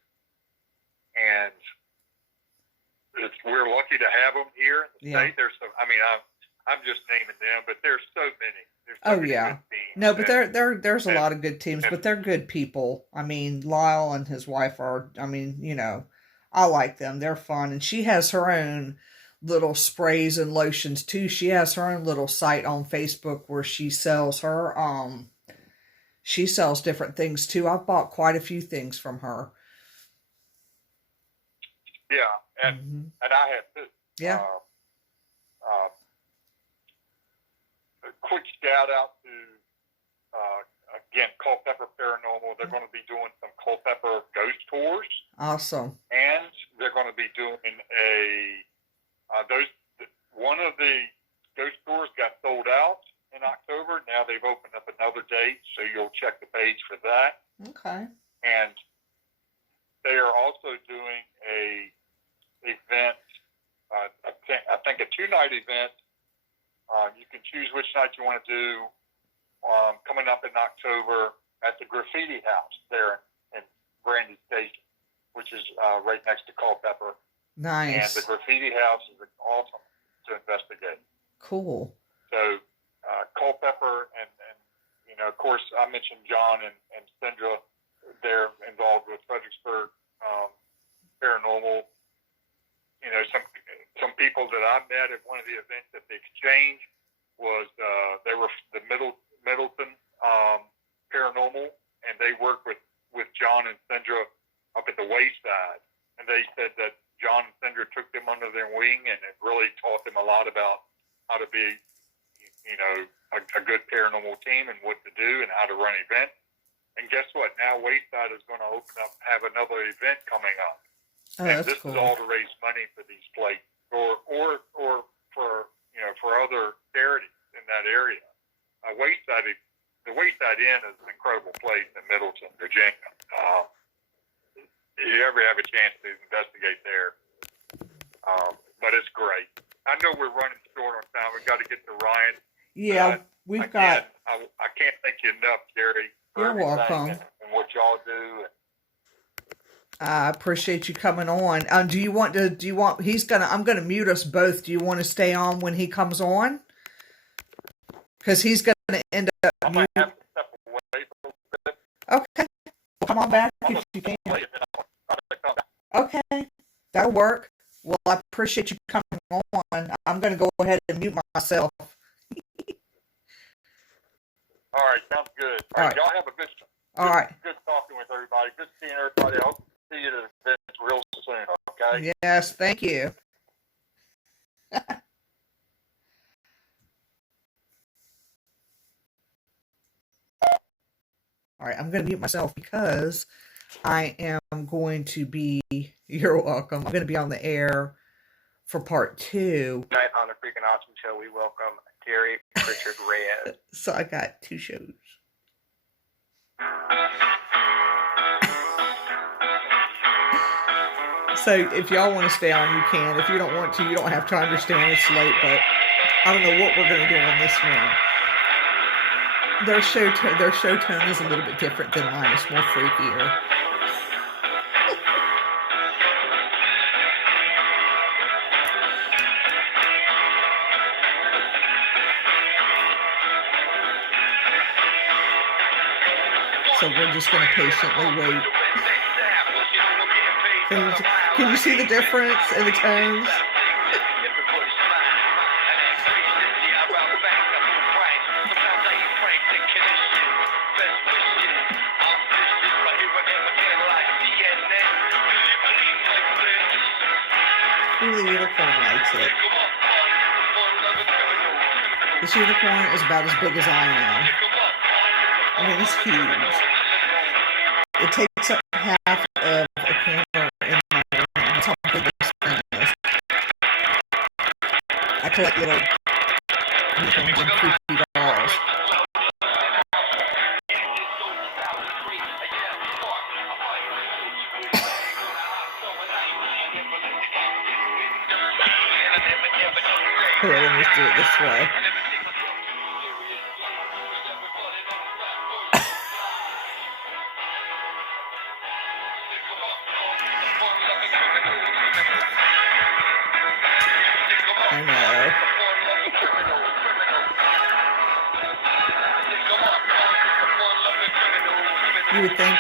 and we're lucky to have them here in the state. There's some, I mean, I'm just naming them, but there's so many. No, but there's a lot of good teams, but they're good people. I mean, Lyle and his wife are, I mean, you know, I like them. They're fun, and she has her own little sprays and lotions too. She has her own little site on Facebook where she sells her she sells different things too. I've bought quite a few things from her. Yeah, and I have too. Yeah. A quick shout out to again, Culpeper Paranormal. They're going to be doing some Culpeper ghost tours. Awesome. And they're going to be doing one of the ghost tours got sold out in October. Now they've opened up another date, so you'll check the page for that. Okay. And they are also doing a event, I think a 2-night event. You can choose which night you want to do, coming up in October at the Graffiti House there in Brandy Station, which is right next to Culpeper. Nice. And the graffiti house is awesome to investigate. Cool. So, Culpeper and of course, I mentioned John and Sandra. They're involved with Fredericksburg Paranormal. Some people that I met at one of the events at the Exchange was they were the Middleton Paranormal, and they worked with John and Sandra up at the Wayside. And they said that John and Sandra took them under their wing, and it really taught them a lot about how to be, a good paranormal team and what to do and how to run events. And guess what? Now Wayside is going to have another event coming up. Oh, and that's this cool. is all to raise money for these places or for other charities in that area. The Wayside Inn is an incredible place in Middleton, Virginia. If you ever have a chance to investigate there, but it's great. I know we're running short on time. We've got to get to Ryan. Yeah, I can't thank you enough, Geri. You're welcome. And what y'all do. I appreciate you coming on. I'm gonna mute us both. Do you want to stay on when he comes on? Because he's gonna end up. I might have to step away for a little bit. Okay. Come on back if you can. Okay. That'll work. Well, I appreciate you coming on. I'm gonna go ahead and mute myself. All right, sounds good. All right. Y'all have a good Good talking with everybody. Good seeing everybody. I hope to see you at the events real soon, okay? Yes, thank you. All right, I'm going to mute myself because I am going to be, you're welcome, I'm going to be on the air for part 2. Tonight on the Freaking Awesome Show, we welcome Geri Richard Reyes. So I got 2 shows. So if y'all want to stay on, you can. If you don't want to, you don't have to. Understand it's late, but I don't know what we're going to do on this one. Their show tone is a little bit different than mine. It's more freakier. So we're just going to patiently wait. Can you see the difference in the tones? Ooh, the unicorn likes it. This unicorn is about as big as I am. I mean, it's huge. It takes up half of a corner in my room. That's how big this thing is. I collect little unicorns and creepy dolls. Here, let me do it this way. I know. You would think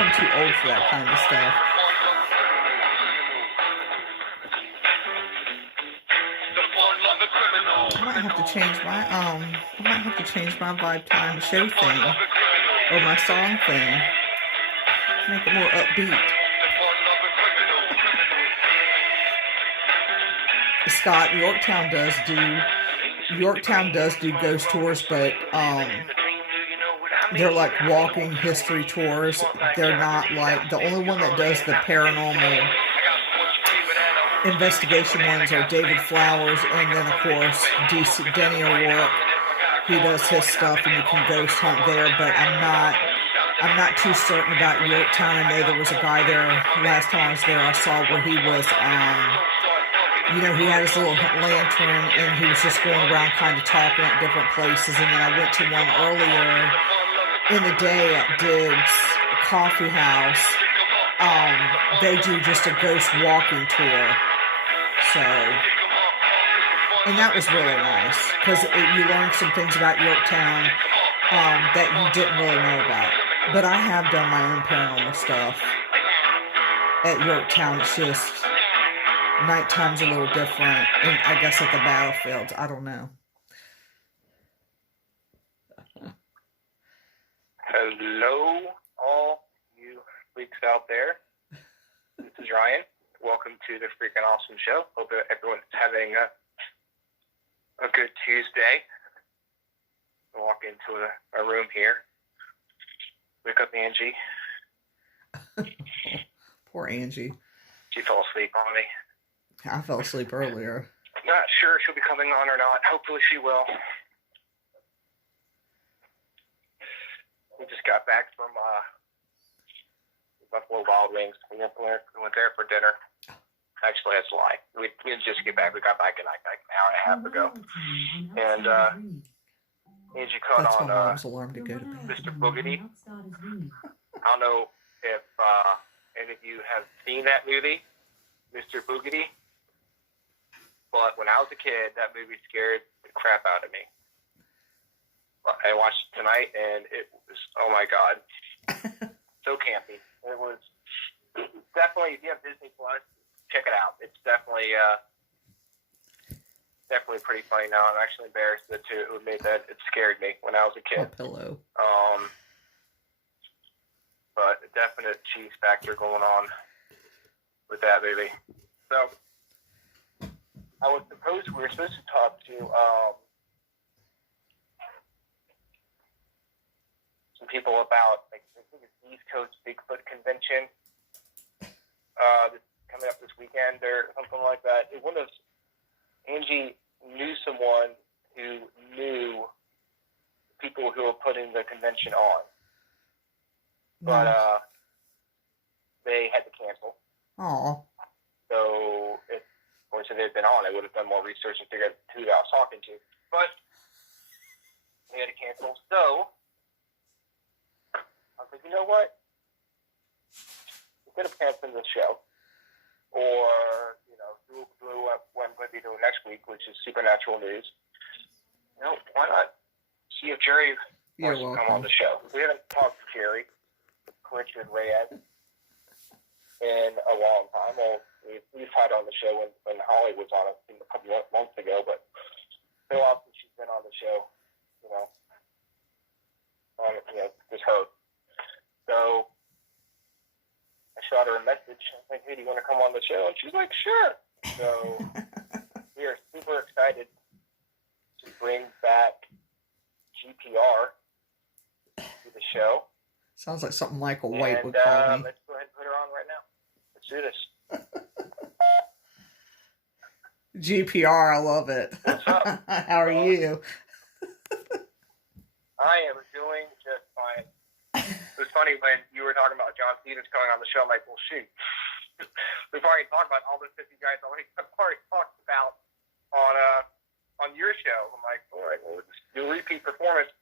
I'm too old for that kind of stuff. I might have to change my vibe time show thing or my song thing. Make it more upbeat. Scott, Yorktown does do ghost tours, but they're like walking history tours. They're not like, the only one that does the paranormal investigation ones are David Flowers, and then of course Denny O'Rourke. He does his stuff and you can ghost hunt there, but I'm not too certain about Yorktown. I know there was a guy there last time I was there, I saw where he was he had his little lantern and he was just going around kind of talking at different places. And then I went to one earlier in the day at Diggs Coffee House, they do just a ghost walking tour. So, and that was really nice because you learned some things about Yorktown that you didn't really know about. But I have done my own paranormal stuff at Yorktown. It's just nighttime's a little different, and I guess at the battlefields, I don't know. Hello, all you freaks out there. This is Ryan. Welcome to the freaking awesome show. Hope that everyone's having a good Tuesday. I'll walk into a room here. Wake up, Angie. Poor Angie. She fell asleep on me. I fell asleep earlier. Not sure if she'll be coming on or not. Hopefully she will. We just got back from Buffalo Wild Wings. We went there for dinner. Actually, that's a lie. We didn't just get back. We got back like an hour and a half ago. And Angie caught That's on my mom's alarm to go to bed. Mr. Boogedy. I don't know if any of you have seen that movie, Mr. Boogedy. But when I was a kid, that movie scared the crap out of me. I watched it tonight, and it was, oh my God, so campy. It was definitely, if you have Disney Plus, check it out. It's definitely pretty funny now. I'm actually embarrassed to admit that it scared me when I was a kid. A pillow. But a definite cheese factor going on with that movie. So, we were supposed to talk to some people about, like, I think it's East Coast Bigfoot Convention coming up this weekend or something like that. It was Angie knew someone who knew people who were putting the convention on, but they had to cancel. Aw. So if they had been on, I would have done more research and figured out who I was talking to. But they had to cancel. So I was like, you know what? Instead of canceling the show, or do what I'm going to be doing next week, which is supernatural news. Why not see if Geri wants to come on the show? We haven't talked to Geri, Richard Reyes, in a long time. Well, we've had her on the show when Holly was on it a couple of months ago, but so often she's been on the show, just her. So I shot her a message. I was like, hey, do you want to come on the show? And she's like, sure. So we are super excited to bring back GPR to the show. Sounds like something Michael White would call me. Let's go ahead and put her on right now. Let's do this. GPR, I love it. What's up? How are you? I am doing just fine. It was funny when you were talking about John Stevens coming on the show. I'm like, well, shoot. We've already talked about all the 50 guys I've already talked about on your show. I'm like, all right, well, let's do a repeat performance.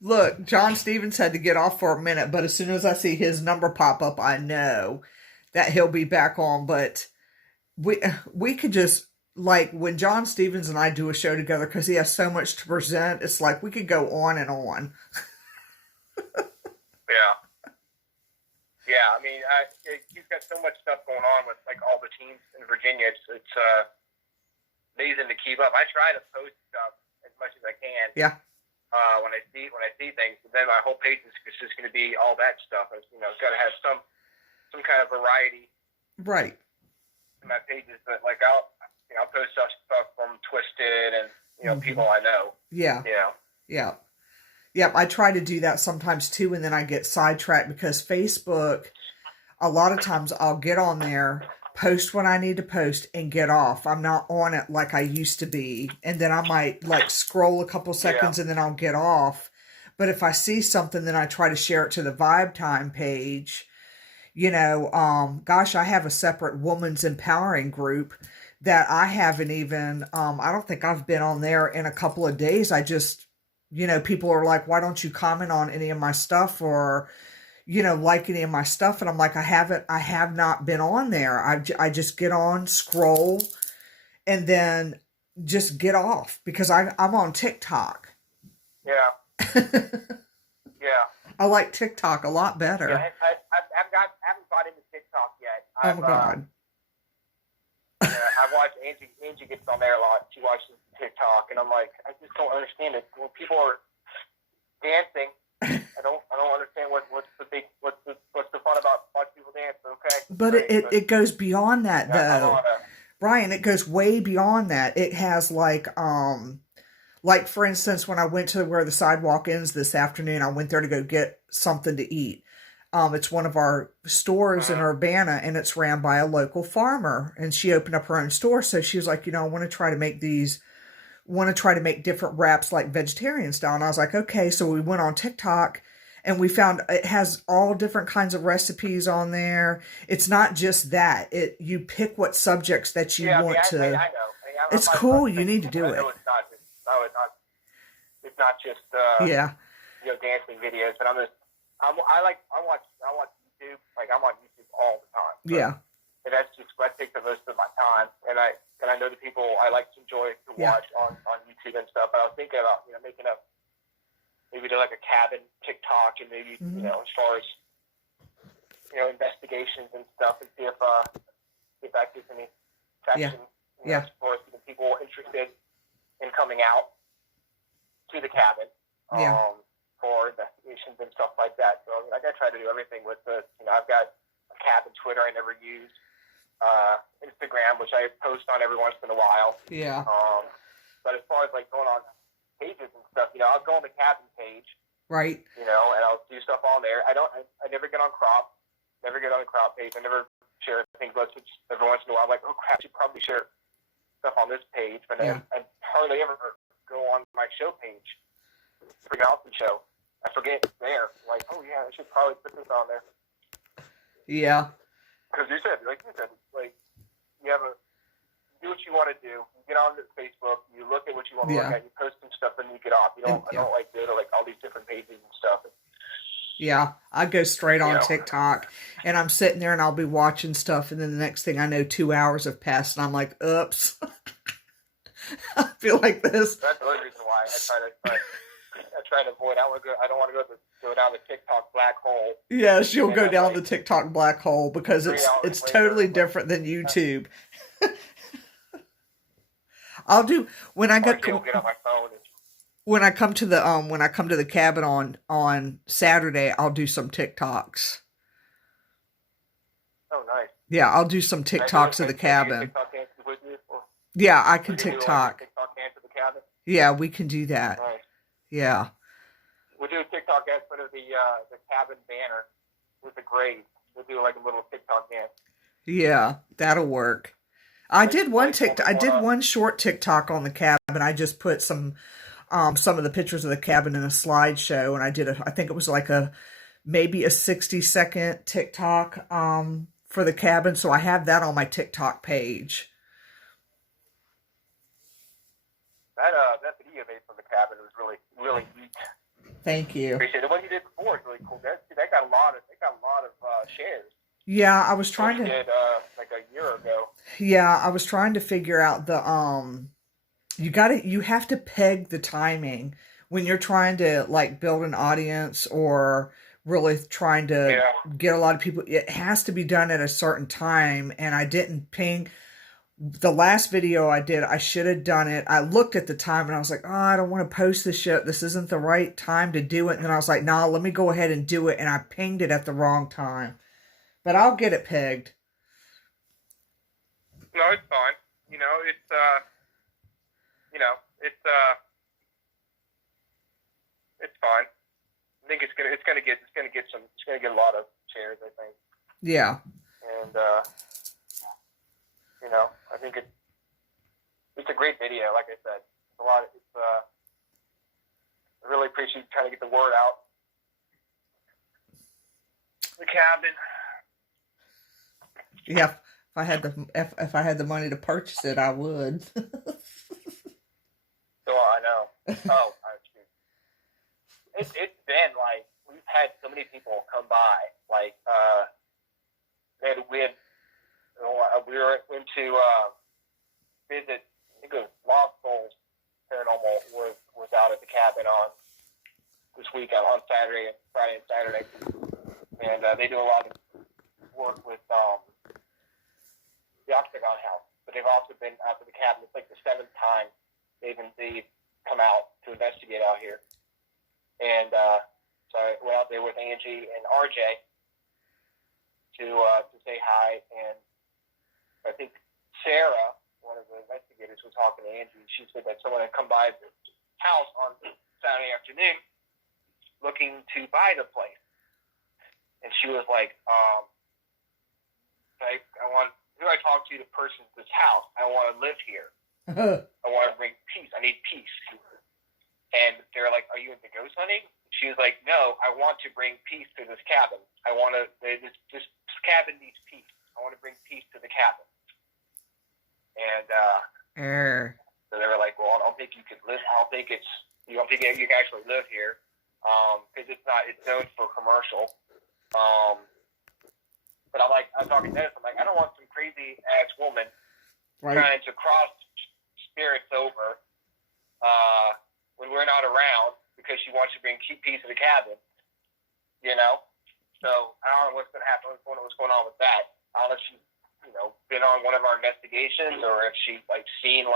Look, John Stevens had to get off for a minute, but as soon as I see his number pop up, I know that he'll be back on. But we could just, like, when John Stevens and I do a show together, because he has so much to present, it's like we could go on and on. Yeah, I mean, he's got so much stuff going on with, like, all the teams in Virginia. It's amazing to keep up. I try to post stuff as much as I can. Yeah. When I see things, but then my whole page is just going to be all that stuff. It's, it's got to have some kind of variety. Right. In my pages, but like I'll post stuff from Twisted and people I know. Yeah. Yeah. Yep, I try to do that sometimes too, and then I get sidetracked because Facebook, a lot of times I'll get on there, post what I need to post, and get off. I'm not on it like I used to be, and then I might like scroll a couple seconds and then I'll get off. But if I see something, then I try to share it to the Vibe Time page. Gosh, I have a separate women's empowering group that I haven't even, I don't think I've been on there in a couple of days. I just, people are like, why don't you comment on any of my stuff? Or, like any of my stuff. And I'm like, I have not been on there. I just get on, scroll, and then just get off because I'm on TikTok. Yeah. Yeah. I like TikTok a lot better. Yeah, I haven't got into TikTok yet. Oh my God. I've watched Angie gets on there a lot. She watches TikTok, and I'm like, I just don't understand it. When people are dancing, I don't understand what's the fun about watching people dance. Okay, but it goes beyond that though, Brian. It goes way beyond that. It has like for instance, when I went to where the sidewalk ends this afternoon, I went there to go get something to eat. It's one of our stores in Urbana, and it's ran by a local farmer, and she opened up her own store. So she was like, I want to try to make different wraps like vegetarian style. And I was like, okay. So we went on TikTok, and we found it has all different kinds of recipes on there. It's not just that. You pick what subjects that you want to. I know. It's cool. You need to do it. It's not just dancing videos, but I watch YouTube. Like, I'm on YouTube all the time. Yeah. And that's just what takes the most of my time. And I know the people I like to enjoy to watch on YouTube and stuff. But I was thinking about making maybe do like a cabin TikTok, and maybe as far as investigations and stuff, and see if that gives any traction. As far as people interested in coming out to the cabin. For investigations and stuff like that. So I try to do everything with I've got a cabin Twitter I never use, Instagram, which I post on every once in a while. Yeah. But as far as like going on pages and stuff, I'll go on the cabin page. Right. And I'll do stuff on there. I never get on crop. Never get on the crop page. I never share things, but every once in a while I'm like, oh crap, I should probably share stuff on this page. But I hardly ever go on my show page. Freaking Awesome Show. I forget it's there. Like, oh yeah, I should probably put this on there. Yeah. Because you said, like, you do what you want to do. You get on Facebook, you look at what you want to look at, you post some stuff, and you get off. I don't like go to like all these different pages and stuff. Yeah, I go straight on TikTok, and I'm sitting there, and I'll be watching stuff, and then the next thing I know, 2 hours have passed, and I'm like, oops. I feel like this. That's the only reason why I try to avoid. I don't want to go down the TikTok black hole. Yeah, she'll go down the TikTok black hole because it's totally different than YouTube. I'll do when I get on my phone. When I come to the cabin on Saturday, I'll do some TikToks. Oh, nice. Yeah, I'll do some TikToks of the cabin. Yeah, I can TikTok. TikTok dance of the cabin. Yeah, we can do that. Nice. Yeah. We'll do a TikTok dance for the cabin banner with the grade. We'll do like a little TikTok dance. Yeah, that'll work. I did one short TikTok on the cabin. I just put some of the pictures of the cabin in a slideshow, and I think it was like maybe a 60-second TikTok for the cabin. So I have that on my TikTok page. That video made from the cabin was really, really neat. Thank you. Appreciate it. What you did before is really cool. That got a lot of shares. Yeah, I was trying to. Did like a year ago. Yeah, I was trying to figure out the you have to peg the timing when you're trying to like build an audience or really trying to get a lot of people. It has to be done at a certain time, and I didn't ping. The last video I did, I should have done it. I looked at the time and I was like, oh, I don't want to post this shit. This isn't the right time to do it. And then I was like, nah, let me go ahead and do it. And I pinged it at the wrong time. But I'll get it pegged. No, it's fine. It's fine. I think it's gonna get a lot of shares, I think. Yeah. And I think it's a great video. Like I said, I really appreciate trying to get the word out. The cabin. Yeah, if I had the money to purchase it, I would. So I know. Oh, it's been like we've had so many people come by. Like, we went to visit, I think it was Lost Souls Paranormal was out at the cabin on this weekend on Saturday, Friday and Saturday. And they do a lot of work with the Octagon House. But they've also been out to the cabin. It's like the 7th time they've come out to investigate out here. And so I went out there with Angie and RJ to say hi. And I think Sarah, one of the investigators, was talking to Angie. She said that someone had come by the house on Saturday afternoon looking to buy the place. And she was like, who do I talk to? The person at this house. I want to live here. I want to bring peace. I need peace. And they were like, are you into ghost hunting? She was like, no, I want to bring peace to this cabin. This cabin needs peace. I want to bring peace to the cabin. And so they were like, well, I don't think you could live. I don't think you can actually live here. Because it's known for commercial. But I'm talking to Dennis, I'm like, I don't want some crazy ass woman trying to cross spirits over when we're not around because she wants to bring peace to the cabin, you know? So I don't know what's going to happen, what's going on with that. I don't know if she's, been on one of our investigations or if she's seen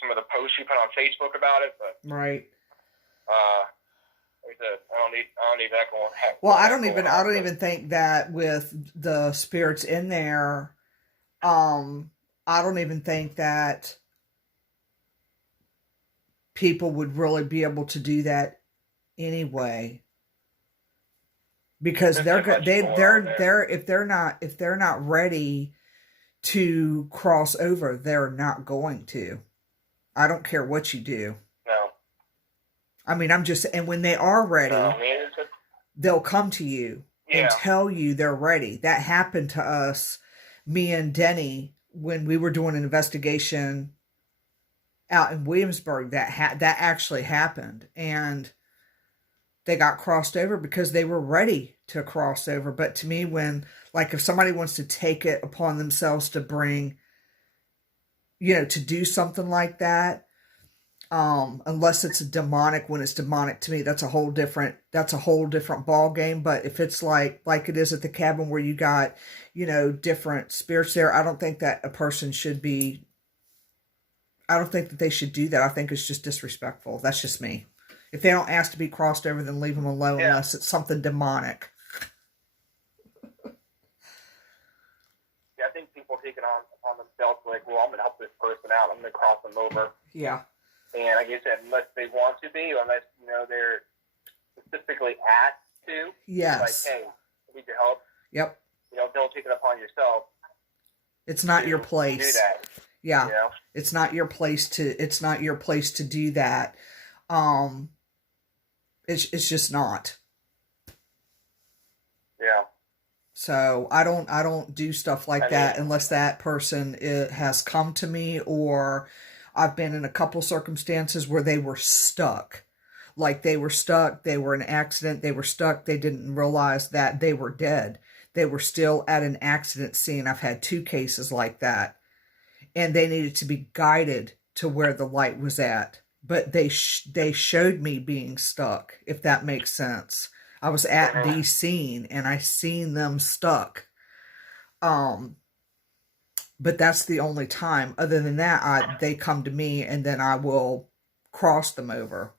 some of the posts she put on Facebook about it, but right. I don't need that going. Well, I don't even think that with the spirits in there, I don't even think that people would really be able to do that anyway. Because if they're not ready to cross over, they're not going to. I don't care what you do. No. I mean, and when they are ready, they'll come to you and tell you they're ready. That happened to us, me and Denny, when we were doing an investigation out in Williamsburg. That actually happened, and they got crossed over because they were ready to cross over. But to me, if somebody wants to take it upon themselves to bring, to do something like that, unless it's demonic, when it's demonic, to me, that's a whole different ball game. But if it's like it is at the cabin where you got, different spirits there, I don't think that a person should be, I don't think that they should do that. I think it's just disrespectful. That's just me. If they don't ask to be crossed over, then leave them alone unless it's something demonic. Yeah, I think people take it on themselves, like, well, I'm going to help this person out. I'm going to cross them over. Yeah. And like I said, unless they want to be, or unless, they're specifically asked to. Yes. Like, hey, I need your help. Yep. Don't take it upon yourself. It's not your place. Do that. Yeah. It's not your place to do that. It's just not. Yeah. So I don't do stuff like that unless that person has come to me, or I've been in a couple circumstances where they were stuck. Like they were stuck, they were in an accident, they were stuck, they didn't realize that they were dead. They were still at an accident scene. I've had 2 cases like that. And they needed to be guided to where the light was at. But they showed me being stuck, if that makes sense. I was at the scene and I seen them stuck. But that's the only time. Other than that, they come to me and then I will cross them over.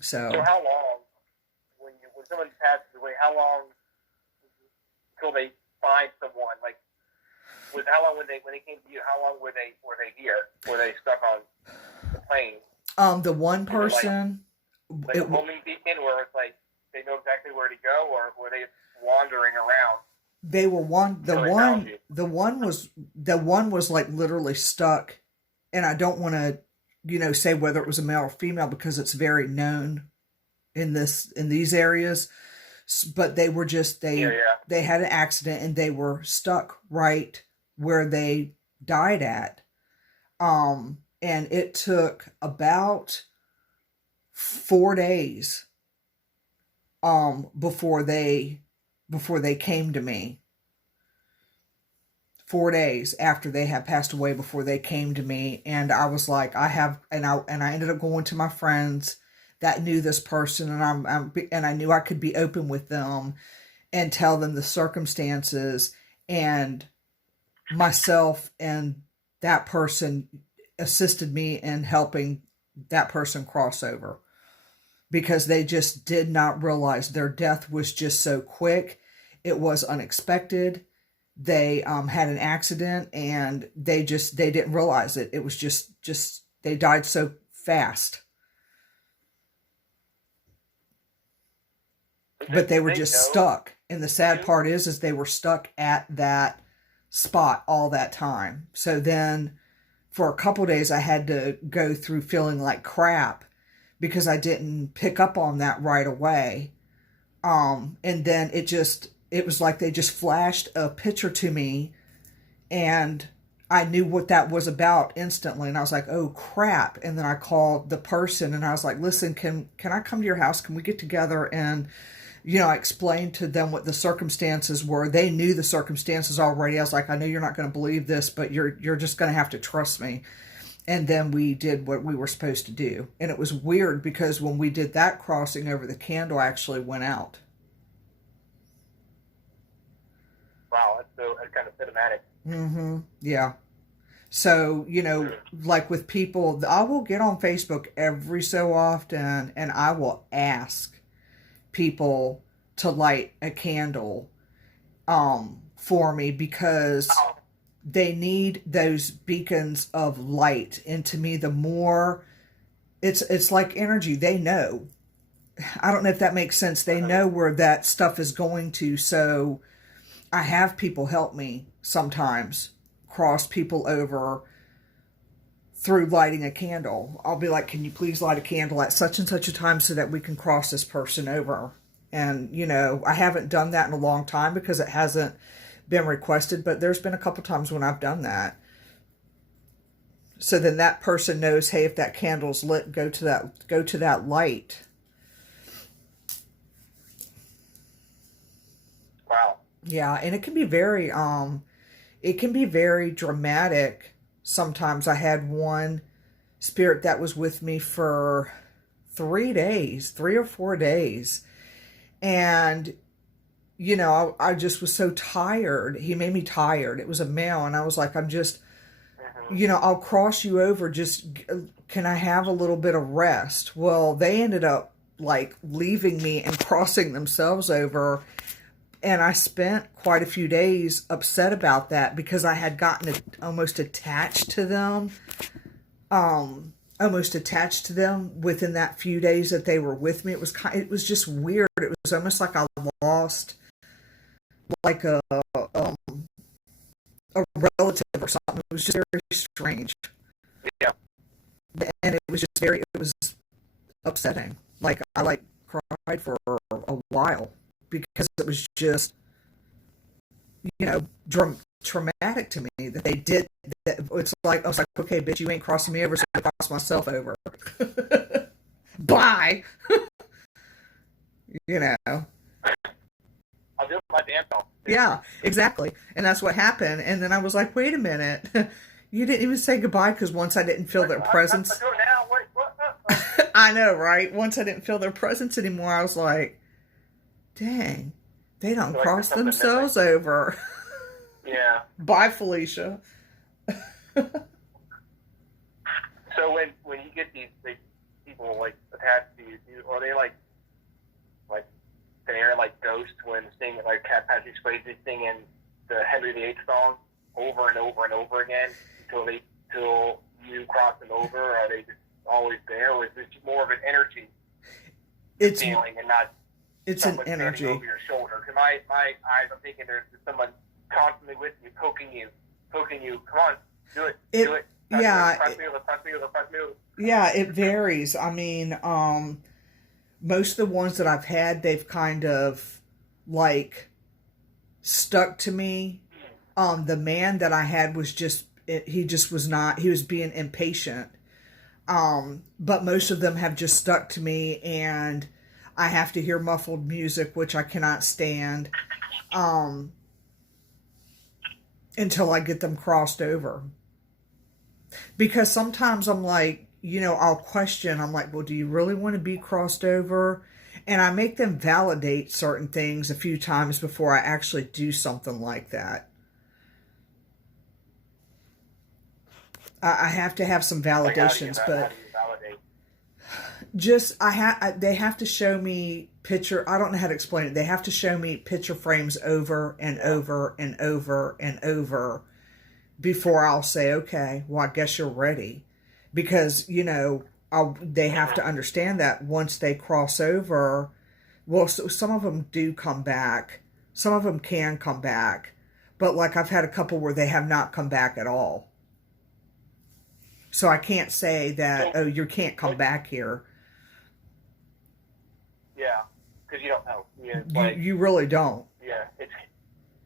So how long, when someone passes away, how long until they find someone? Like, how long when they came to you? How long were they here? Were they stuck on the plane? The one person, like a homing beacon, where it's like they know exactly where to go, or were they wandering around? They were the one was like literally stuck, and I don't want to, say whether it was a male or female because it's very known in these areas. But they were just they had an accident and they were stuck right where they died at. and it took about 4 days before they came to me. 4 days after they had passed away before they came to me. And I was like, I ended up going to my friends that knew this person, and I knew I could be open with them and tell them the circumstances, and myself and that person assisted me in helping that person cross over, because they just did not realize their death was just so quick. It was unexpected. They had an accident, and they didn't realize it. It was just they died so fast. But they were just stuck. And the sad part is they were stuck at that spot all that time. So then for a couple days I had to go through feeling like crap because I didn't pick up on that right away. And then it was like they just flashed a picture to me, and I knew what that was about instantly. And I was like, oh crap. And then I called the person and I was like, listen, can I come to your house? Can we get together? And I explained to them what the circumstances were. They knew the circumstances already. I was like, I know you're not going to believe this, but you're just going to have to trust me. And then we did what we were supposed to do. And it was weird because when we did that crossing over, the candle actually went out. Wow, that's kind of cinematic. Mm-hmm. Yeah. So, like with people, I will get on Facebook every so often and I will ask people to light a candle for me, because they need those beacons of light. And to me, the more it's like energy, they know. I don't know if that makes sense. They know where that stuff is going to. So I have people help me sometimes cross people over through lighting a candle. I'll be like, can you please light a candle at such and such a time so that we can cross this person over? And, I haven't done that in a long time because it hasn't been requested, but there's been a couple times when I've done that. So then that person knows, hey, if that candle's lit, go to that light. Wow. Yeah, and it can be very dramatic. Sometimes I had one spirit that was with me for 3 or 4 days. And, I just was so tired. He made me tired. It was a male. And I was like, I'll cross you over. Just, can I have a little bit of rest? Well, they ended up like leaving me and crossing themselves over. And I spent quite a few days upset about that because I had gotten almost attached to them. Within that few days that they were with me. It was just weird. It was almost like I lost like a relative or something. It was just very strange. Yeah. And it was upsetting. Like I cried for a while because it was just traumatic to me that they did that. It's like I was like, okay, bitch, you ain't crossing me over, so I cross myself over. Bye. I'll do my damn self. Yeah, exactly. And that's what happened. And then I was like, wait a minute, you didn't even say goodbye, because once I didn't feel their presence. I'm doing it now. Wait, what? I know, right? Once I didn't feel their presence anymore, I was like, dang, they don't cross themselves over. Yeah. Bye, Felicia. So when you get these people like attached to you, are they like they're like ghosts when singing like Patrick Swayze singing the Henry VIII song over and over and over again until you cross them over? Or are they just always there, or is it more of an energy feeling and not? It's an energy over your shoulder? Because my eyes, I'm thinking there's somebone constantly with you, poking you. Come on, do it. Press me over. Yeah, it varies. I mean, most of the ones that I've had, they've kind of like stuck to me. The man that I had was just he just was not, he was being impatient. But most of them have just stuck to me, and I have to hear muffled music, which I cannot stand, until I get them crossed over. Because sometimes I'm like, I'll question, I'm like, well, do you really want to be crossed over? And I make them validate certain things a few times before I actually do something like that. I have to have some validations, but just they have to show me picture. I don't know how to explain it. They have to show me picture frames over and over and over and over before I'll say, okay, well, I guess you're ready, because they have to understand that once they cross over, well, so some of them do come back, some of them can come back, but like I've had a couple where they have not come back at all. So I can't say that, oh, you can't come back here. Yeah, because you don't know. You really don't. Yeah, it's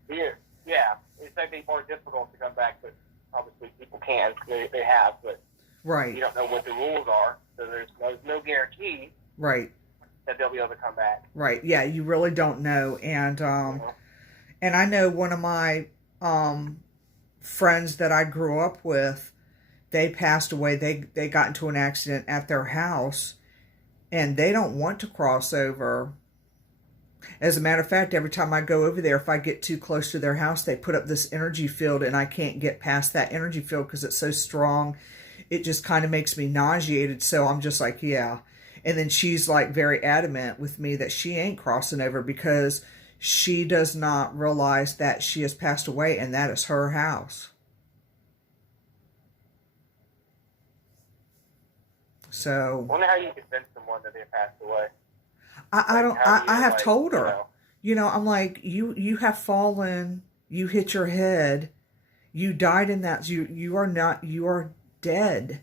weird. Yeah, it's going to be more difficult to come back, but obviously people can. They have, but right. You don't know what the rules are, so there's no guarantee. Right. That they'll be able to come back. Right. Yeah, you really don't know, and and I know one of my friends that I grew up with. They passed away. They got into an accident at their house, and they don't want to cross over. As a matter of fact, every time I go over there, if I get too close to their house, they put up this energy field, and I can't get past that energy field because it's so strong. It just kind of makes me nauseated. So I'm just like, yeah. And then she's like very adamant with me that she ain't crossing over because she does not realize that she has passed away, and that is her house. So I wonder how you convince someone that they passed away. I have told her, I'm like, you have fallen, you hit your head, you died in that, you are dead.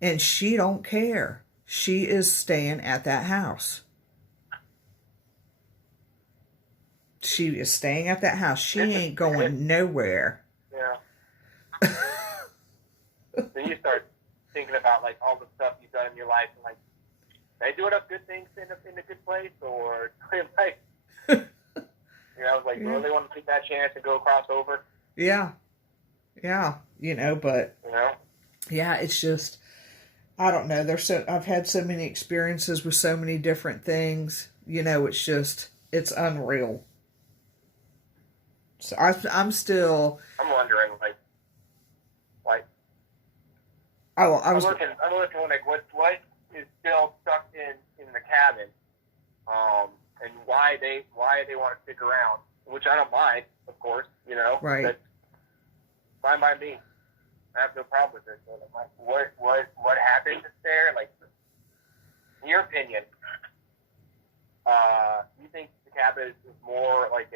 And she don't care. She is staying at that house. She is staying at that house. She ain't going nowhere. Yeah. Then you start thinking about like all the stuff you've done in your life, and like, are they doing enough good things in a good place, or like, like, yeah. really they want to take that chance and go across over? Yeah, but yeah, it's just, I don't know. I've had so many experiences with so many different things. It's just, it's unreal. So I'm wondering, like. I'm looking like what is still stuck in the cabin, and why they want to stick around, which I don't mind, of course, Right. That's fine by me. I have no problem with it. So like, what happened there? Like, in your opinion, you think the cabin is more like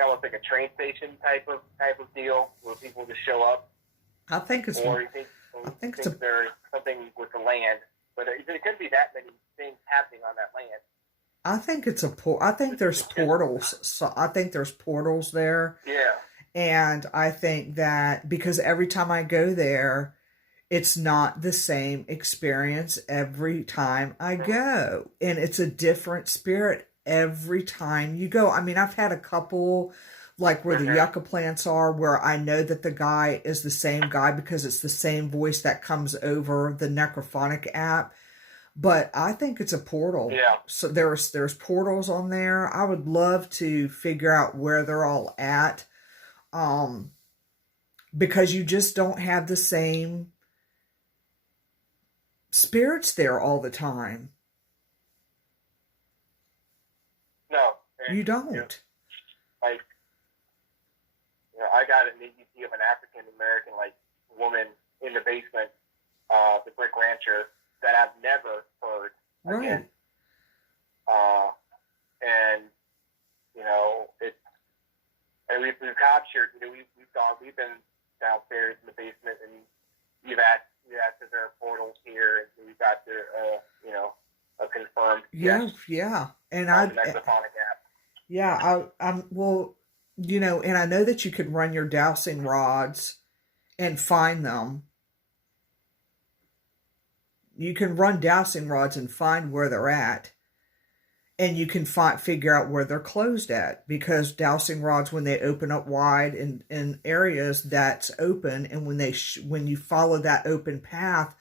almost like a train station type of deal where people just show up? I think it's. Or you think there's something with the land, but there couldn't be that many things happening on that land. I think it's I think there's portals. So I think there's portals there. Yeah. And I think that because every time I go there, it's not the same experience every time I go, and it's a different spirit every time you go. I mean, I've had a couple, like where the yucca plants are, where I know that the guy is the same guy because it's the same voice that comes over the necrophonic app. But I think it's a portal. Yeah. So there's portals on there. I would love to figure out where they're all at, because you just don't have the same spirits there all the time. No, you don't. I got an EVP of an African American woman in the basement of the Brick Rancher that I've never heard again. And we've captured. We've been downstairs in the basement, and you've asked if there are portals here, and we've got a confirmed. Yeah. And the necrophonic app. Yeah, I'm well. You know, and I know that you could run your dowsing rods and find them. You can run dowsing rods and find where they're at. And you can figure out where they're closed at, because dowsing rods, when they open up wide in areas that's open, and when you follow that open path,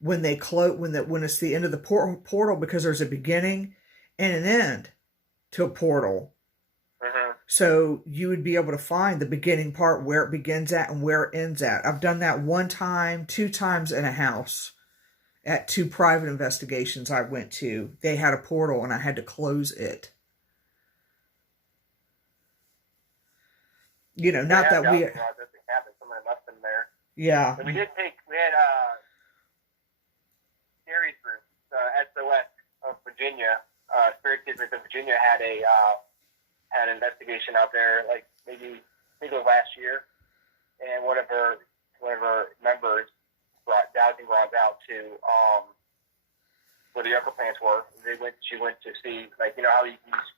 when they close, when it's the end of the portal, because there's a beginning and an end to a portal. So you would be able to find the beginning part, where it begins at and where it ends at. I've done that 1 time, 2 times in a house. At 2 private investigations I went to, they had a portal and I had to close it. You know, not that we... Someone left them there. Yeah. But we had Geri's group, SOS of Virginia, Spirit Keepers of Virginia had an investigation out there, like maybe I think it was last year, and one of her members brought dowsing rods out to where the yucca plants were. She went to see, like, you know how you use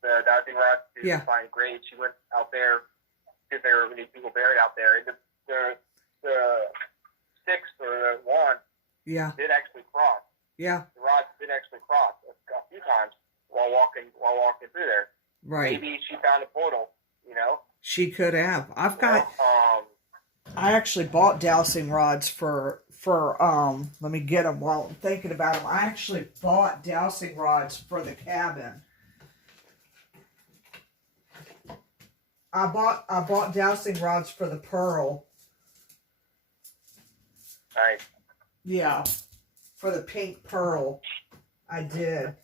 the dowsing rods to find graves. She went out there because there were many people buried out there. And the sticks or the wand did actually cross. Yeah. The rods did actually cross a few times while walking through there. Right. Maybe she found a portal, you know? She could have. I actually bought dowsing rods for let me get them while I'm thinking about them. I actually bought dowsing rods for the cabin. I bought dowsing rods for the Pearl. Nice. Yeah, for the pink Pearl. I did.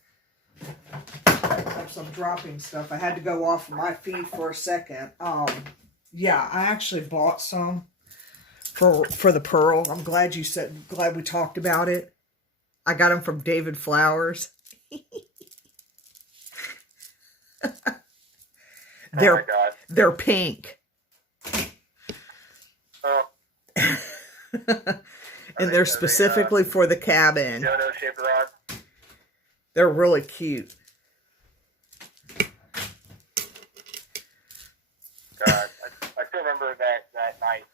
I'm dropping stuff. I had to go off my feed for a second. Yeah, I actually bought some for the Pearl. I'm glad we talked about it. I got them from David Flowers. They're pink. Oh. And they're specifically for the cabin. Dodo shaped rods. They're really cute. God, I still remember that night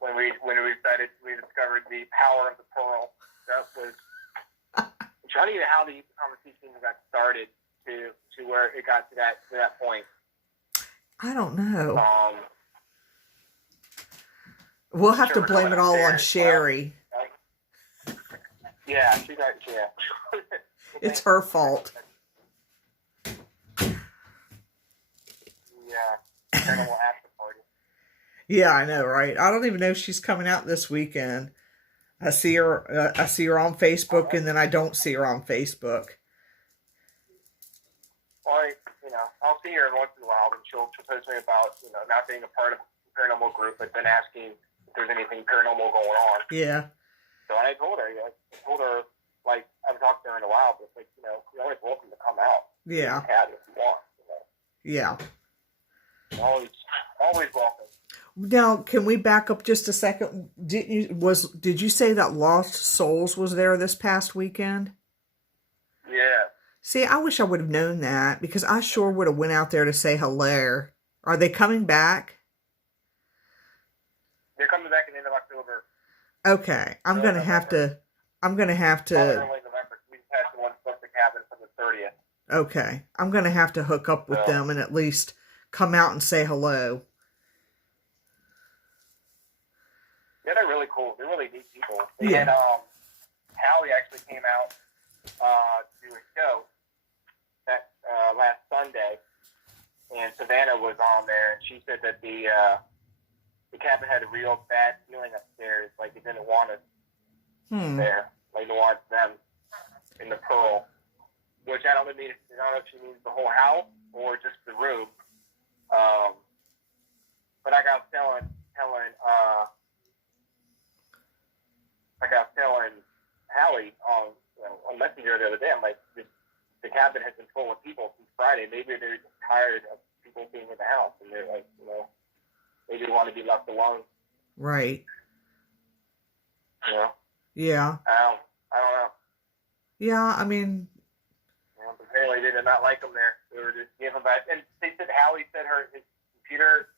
when we discovered the power of the Pearl. That was, I'm trying to get how the conversation got started to where it got to that point. I don't know. We'll have to blame it all on Sherry. Yeah, It's her fault. Yeah, Paranormal After Party. Yeah, I know, right? I don't even know if she's coming out this weekend. I see her on Facebook, and then I don't see her on Facebook. Well, I'll see her once in a while, and she'll post me about, not being a part of the paranormal group, but then asking if there's anything paranormal going on. Yeah. So I told her, like, I haven't talked to her in a while, but it's like, you're always welcome to come out. Yeah. If you want. Yeah. Always welcome. Now, can we back up just a second? Did you say that Lost Souls was there this past weekend? Yeah. See, I wish I would have known that, because I sure would have went out there to say hello. Are they coming back? They're coming back in the end of October. Okay, I'm gonna have to. Early November. We just had the one book the cabin for the 30th. Okay, I'm gonna have to hook up with them and at least come out and say hello. Yeah, they're really cool. They're really neat people. They had Hallie actually came out to do a show that last Sunday, and Savannah was on there, and she said that the cabin had a real bad feeling upstairs, like it didn't want us there, like it wants them in the Pearl. Which I don't know if she means the whole house or just the room. But like I was telling Hallie on Messenger the other day, I'm like, the cabin has been full of people since Friday. Maybe they're just tired of people being in the house, and they're like, maybe they want to be left alone. Right. Yeah. Yeah. I don't know. Yeah, I mean... But apparently they did not like him there. They were just giving him back. And they said Hallie said his computer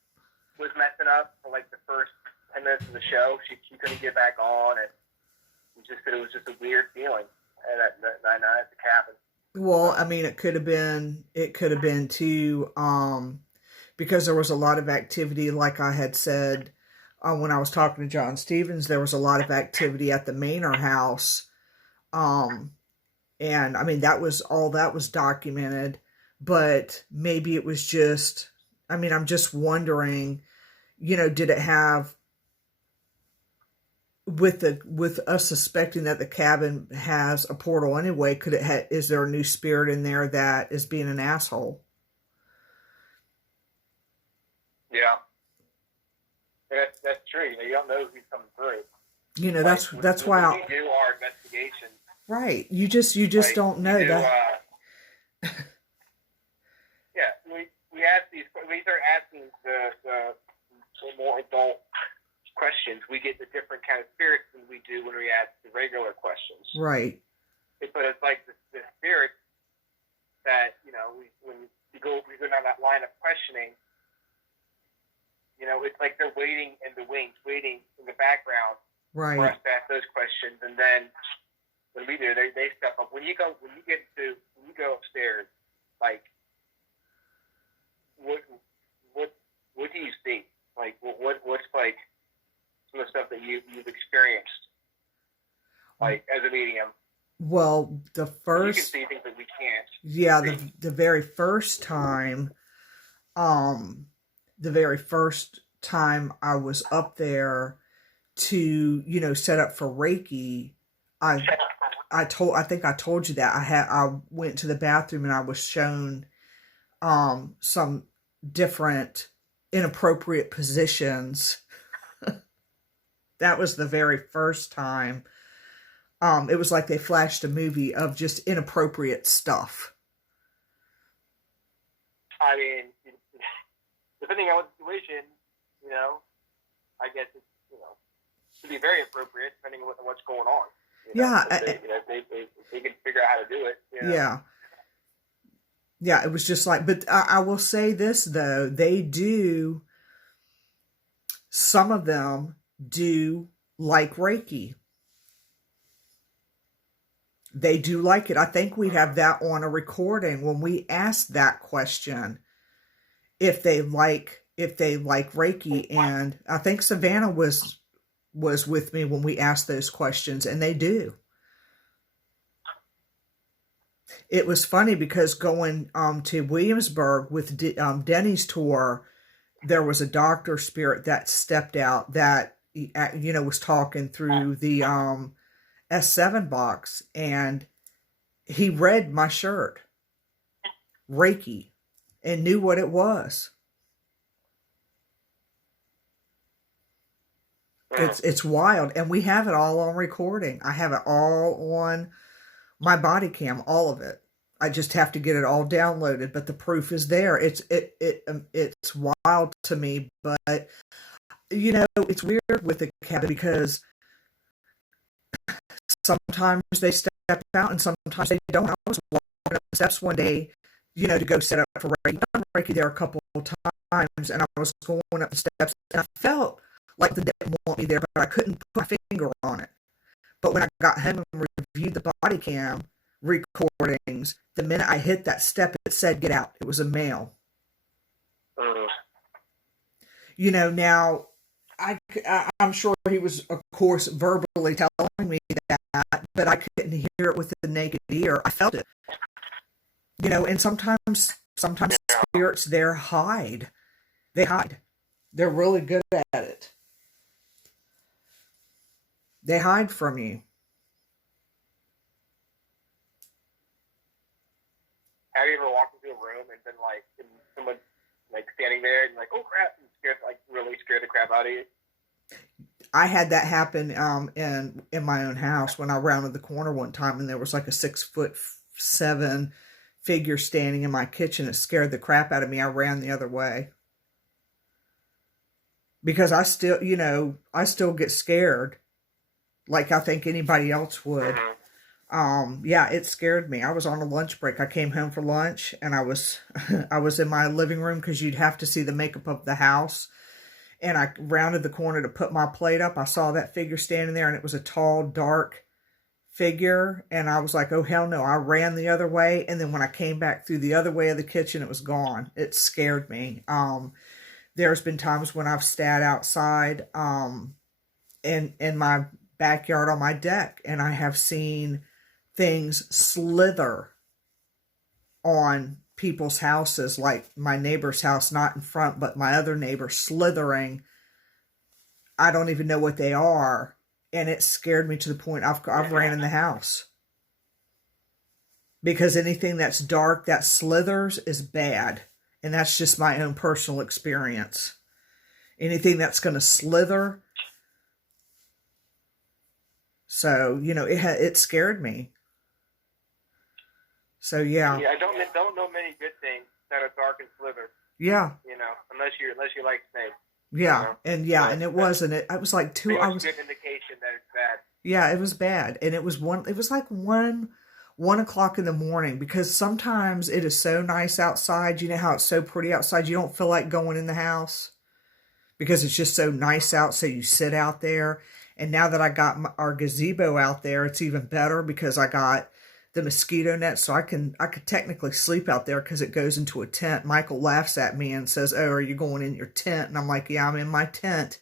was messing up for like the first 10 minutes of the show. She couldn't get back on, and he just said it was just a weird feeling at the cabin. Well, I mean, it could have been too, because there was a lot of activity, like I had said, when I was talking to John Stevens, there was a lot of activity at the Manor house. And I mean, that was documented, but maybe it was just, I mean, I'm just wondering, did it have, with us suspecting that the cabin has a portal anyway, is there a new spirit in there that is being an asshole? Yeah. That's true. You don't know who's coming through. That's why we do our investigation. Right. You just don't know that. Yeah, we ask we start asking the more adult questions. We get the different kind of spirits than we do when we ask the regular questions. Right. But it's like the spirits that, when we go down that line of questioning, it's like they're waiting in the wings, waiting in the background for us to ask those questions. And then when we do, they step up. When you go upstairs, like, what do you see? Like, what's like some of the stuff that you've experienced, like, as a medium? Well, you can see things that we can't. Yeah, the very first time, I was up there to, set up for Reiki, I think I told you that I went to the bathroom and I was shown some different inappropriate positions. That was the very first time. It was like they flashed a movie of just inappropriate stuff. I mean, depending on what situation, I guess it's, to be very appropriate depending on what's going on. Yeah. They can figure out how to do it. Yeah. Yeah, it was just like, but I will say this though, some of them do like Reiki. They do like it. I think we have that on a recording when we asked that question, if they like Reiki, and I think Savannah was with me when we asked those questions, and they do. It was funny because going to Williamsburg with Denny's tour, there was a doctor spirit that stepped out that was talking through the S7 box, and he read my shirt, Reiki, and knew what it was. It's wild, and we have it all on recording. I have it all on my body cam, all of it. I just have to get it all downloaded, but the proof is there. It's wild to me, but it's weird with the cabin because sometimes they step out and sometimes they don't. I was walking up the steps one day, to go set up for Reiki. I've done Reiki there a couple of times, and I was going up the steps, and I felt like the didn't want me there, but I couldn't put my finger on it. But when I got home and reviewed the body cam recordings, the minute I hit that step, it said, "Get out." It was a male. Now, I'm sure he was, of course, verbally telling me that, but I couldn't hear it with the naked ear. I felt it. And sometimes spirits there hide. They hide. They're really good at it. They hide from you. Have you ever walked into a room and been like, someone like standing there and like, oh crap, and really scared the crap out of you? I had that happen in my own house when I rounded the corner one time, and there was like a 6'7" figure standing in my kitchen. It scared the crap out of me. I ran the other way because I still get scared, like I think anybody else would. Yeah, it scared me. I was on a lunch break. I came home for lunch and I was I was in my living room because you'd have to see the makeup of the house. And I rounded the corner to put my plate up. I saw that figure standing there and it was a tall, dark figure. And I was like, oh, hell no. I ran the other way. And then when I came back through the other way of the kitchen, it was gone. It scared me. There's been times when I've sat outside in my backyard on my deck and I have seen things slither on people's houses, like my neighbor's house, not in front, but my other neighbor slithering. I don't even know what they are. And it scared me to the point I've ran in the house. Because anything that's dark, that slithers, is bad. And that's just my own personal experience. Anything that's going to slither. So, you know, it scared me. So, yeah. Yeah, I don't know many good things that are dark and slither. Yeah. You know, unless you like snakes. Yeah, You know? and it wasn't. I was like two. I was good indication that it's bad. Yeah, it was bad, and it was like 1 o'clock in the morning, because sometimes it is so nice outside. You know how it's so pretty outside. You don't feel like going in the house because it's just so nice out. So you sit out there, and now that I got our gazebo out there, it's even better because I got the mosquito net, so I could technically sleep out there because it goes into a tent. Michael laughs at me and says, "Oh, are you going in your tent?" And I'm like, "Yeah, I'm in my tent."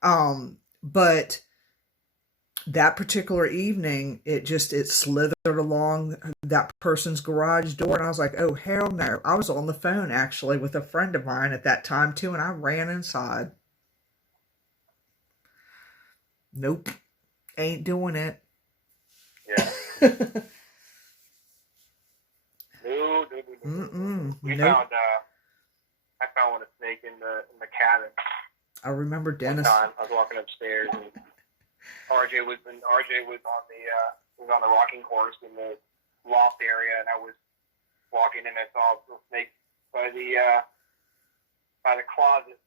But that particular evening, it slithered along that person's garage door, and I was like, "Oh, hell no!" I was on the phone actually with a friend of mine at that time too, and I ran inside. Nope, ain't doing it. Yeah. I found a snake in the cabin. I remember Dennis. One time I was walking upstairs and RJ was on the rocking horse in the loft area, and I was walking and I saw a little snake by the closet,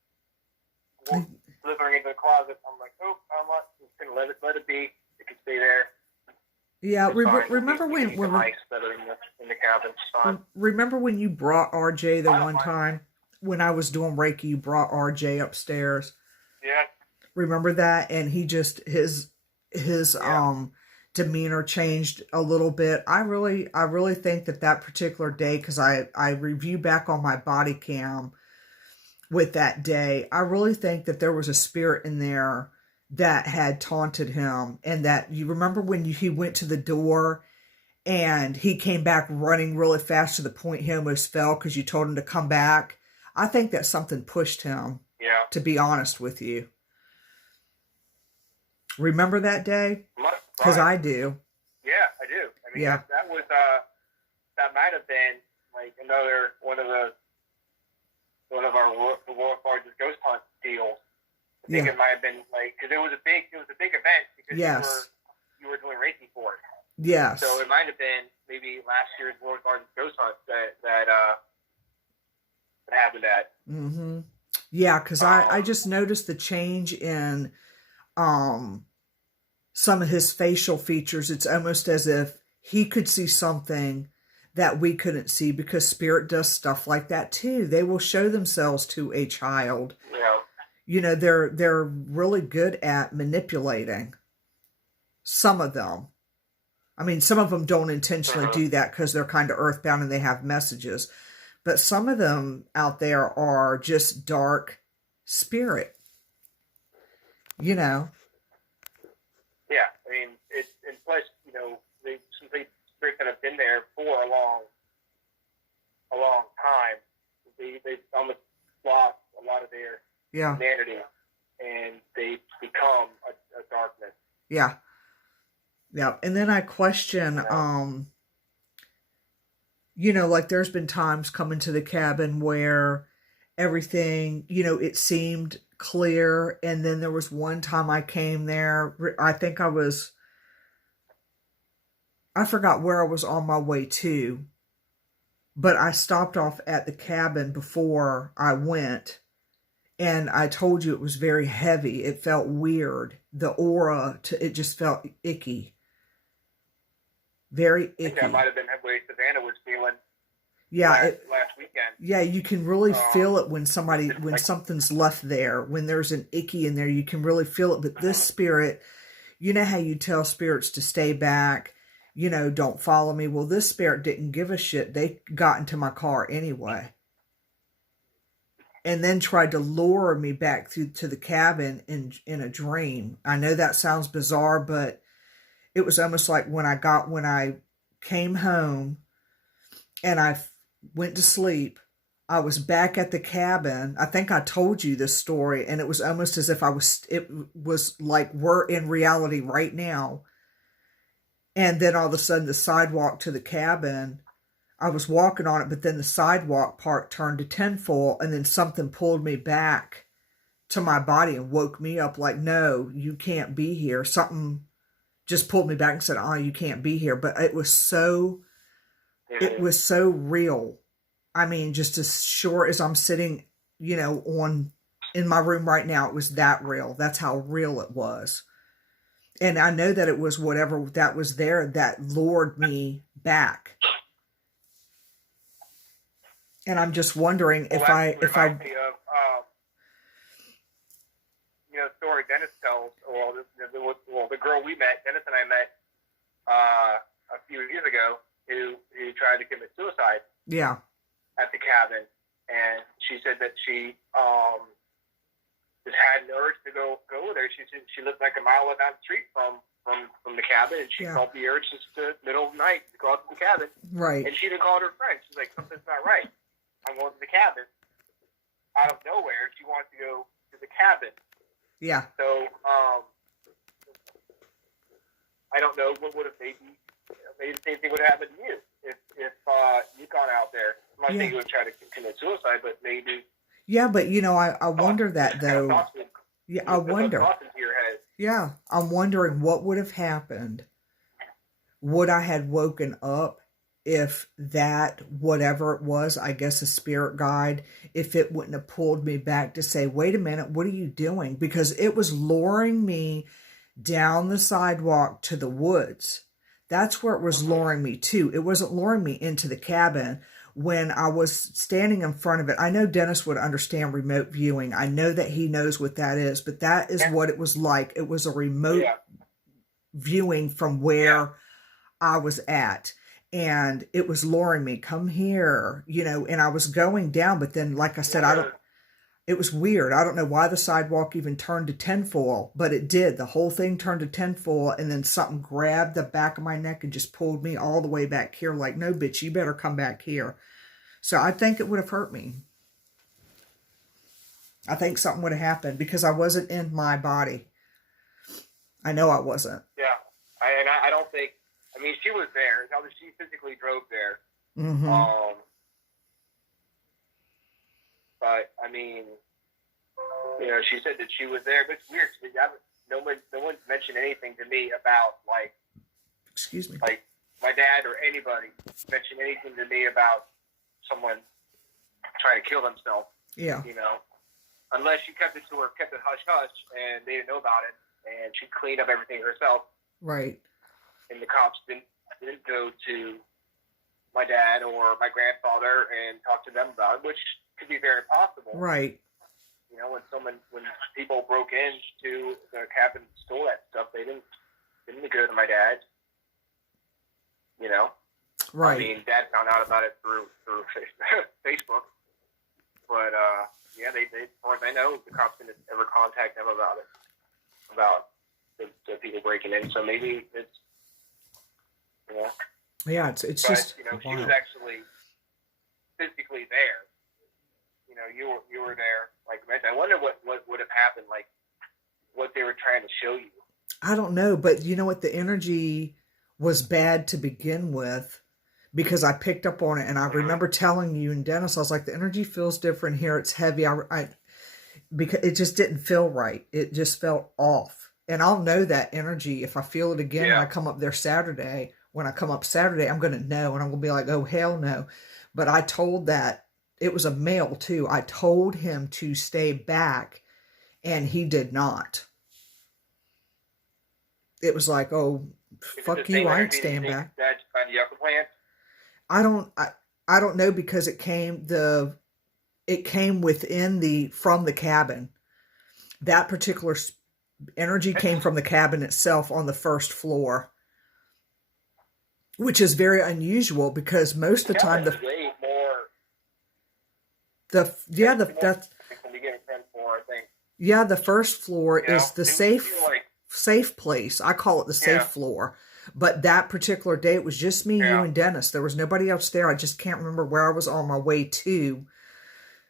slithering into the closet. I'm like, oh, I'm not just gonna let it be. It can stay there. Yeah, remember when mice that are in the cabin. Remember when you brought RJ the one time when I was doing Reiki? You brought RJ upstairs. Yeah. Remember that? And he just his demeanor changed a little bit. I really think that particular day, because I review back on my body cam with that day, I really think that there was a spirit in there that had taunted him, and that you remember when he went to the door and he came back running really fast to the point he almost fell because you told him to come back. I think that something pushed him. Yeah. To be honest with you. Remember that day? Because I do. Yeah, I do. I mean, yeah. That was that might have been like another one of our world's largest ghost hunt deals. I think it might have been like, because it was a big event, because you were doing Reiki for it. Yes. So it might have been maybe last year's world's largest ghost hunt that happened at. Mm-hmm. Yeah, because I just noticed the change in some of his facial features. It's almost as if he could see something that we couldn't see, because spirit does stuff like that too. They will show themselves to a child. Yeah. You know, they're really good at manipulating. Some of them. I mean, some of them don't intentionally do that because they're kind of earthbound and they have messages. But some of them out there are just dark spirit. You know. Yeah, I mean, and plus, you know, some spirits that have been there for a long time, they almost lost a lot of their humanity, and they become a darkness. Yeah. Yeah. And then I question, you know, like there's been times coming to the cabin where everything, you know, it seemed clear. And then there was one time I came there, I think I forgot where I was on my way to, but I stopped off at the cabin before I went. And I told you it was very heavy. It felt weird. The aura, it just felt icky. very icky. I think that might have been the way Savannah was feeling. Yeah, last weekend. Yeah, you can really feel it when something's left there. When there's an icky in there, you can really feel it. But this spirit, you know how you tell spirits to stay back, don't follow me. Well, this spirit didn't give a shit. They got into my car anyway. And then tried to lure me back to the cabin in a dream. I know that sounds bizarre, but it was almost like when I came home and I went to sleep, I was back at the cabin. I think I told you this story, and it was almost as if it was like we're in reality right now. And then all of a sudden the sidewalk to the cabin, I was walking on it, but then the sidewalk part turned to tinfoil, and then something pulled me back to my body and woke me up like, no, you can't be here. Something just pulled me back and said, oh, you can't be here. But it was so real. I mean, just as sure as I'm sitting, in my room right now, it was that real. That's how real it was. And I know that it was whatever that was there that lured me back. And I'm just wondering if I me of, story Dennis tells, the girl we met, Dennis and I met a few years ago, who tried to commit suicide. Yeah. At the cabin, and she said that she just had an urge to go there. She lived like a mile down the street from the cabin, and she felt the urge just to middle of the night to go out to the cabin. Right. And she even called her friend. She's like, something's not right. I'm going to the cabin. Out of nowhere, she wants to go to the cabin. Yeah. So I don't know what would have maybe the same thing would have happened to you if you'd gone out there. I'm not saying you would try to commit suicide, but maybe. Yeah, but I wonder that though. Yeah, I wonder. Yeah, I'm wondering what would have happened. Would I had woken up if that, whatever it was, I guess a spirit guide, if it wouldn't have pulled me back to say, wait a minute, what are you doing? Because it was luring me down the sidewalk to the woods. That's where it was luring me to. It wasn't luring me into the cabin. When I was standing in front of it, I know Dennis would understand remote viewing. I know that he knows what that is, but that is what it was like. It was a remote viewing from where I was at. And it was luring me, come here, and I was going down. But then, like I said, it was weird. I don't know why the sidewalk even turned to tinfoil, but it did. The whole thing turned to tinfoil, and then something grabbed the back of my neck and just pulled me all the way back here. Like, no, bitch, you better come back here. So I think it would have hurt me. I think something would have happened because I wasn't in my body. I know I wasn't. Yeah. I don't think, she was there. She physically drove there. Mm-hmm. But she said that she was there. But it's weird. No one mentioned anything to me about excuse me, like my dad or anybody mentioned anything to me about someone trying to kill themselves. Yeah. Unless she kept it hush hush, and they didn't know about it, and she cleaned up everything herself. Right. And the cops didn't go to my dad or my grandfather and talk to them about it, which could be very possible. Right. When people broke into the cabin and stole that stuff, they didn't go to my dad. Right. Dad found out about it through Facebook, but they as far as I know, the cops didn't ever contact them about it, about the people breaking in. So maybe it's yeah, it's but, just she was actually physically there. You were there. Like, I wonder what would have happened, like what they were trying to show you. I don't know, but you know what? The energy was bad to begin with because I picked up on it, and I remember telling you and Dennis, I was like, the energy feels different here. It's heavy. Because it just didn't feel right. It just felt off, and I'll know that energy if I feel it again when I come up there Saturday. When I come up Saturday, I'm going to know, and I'm going to be like, oh, hell no. But I told that, it was a male too. I told him to stay back, and he did not. It was like, oh, fuck you, I ain't staying back. That's by the upper plant? I don't know, because it came from the cabin. That particular energy came from the cabin itself on the first floor, which is very unusual because most of the time that's the first floor is the safe place. I call it the safe floor. But that particular day, it was just me, you, and Dennis. There was nobody else there. I just can't remember where I was on my way to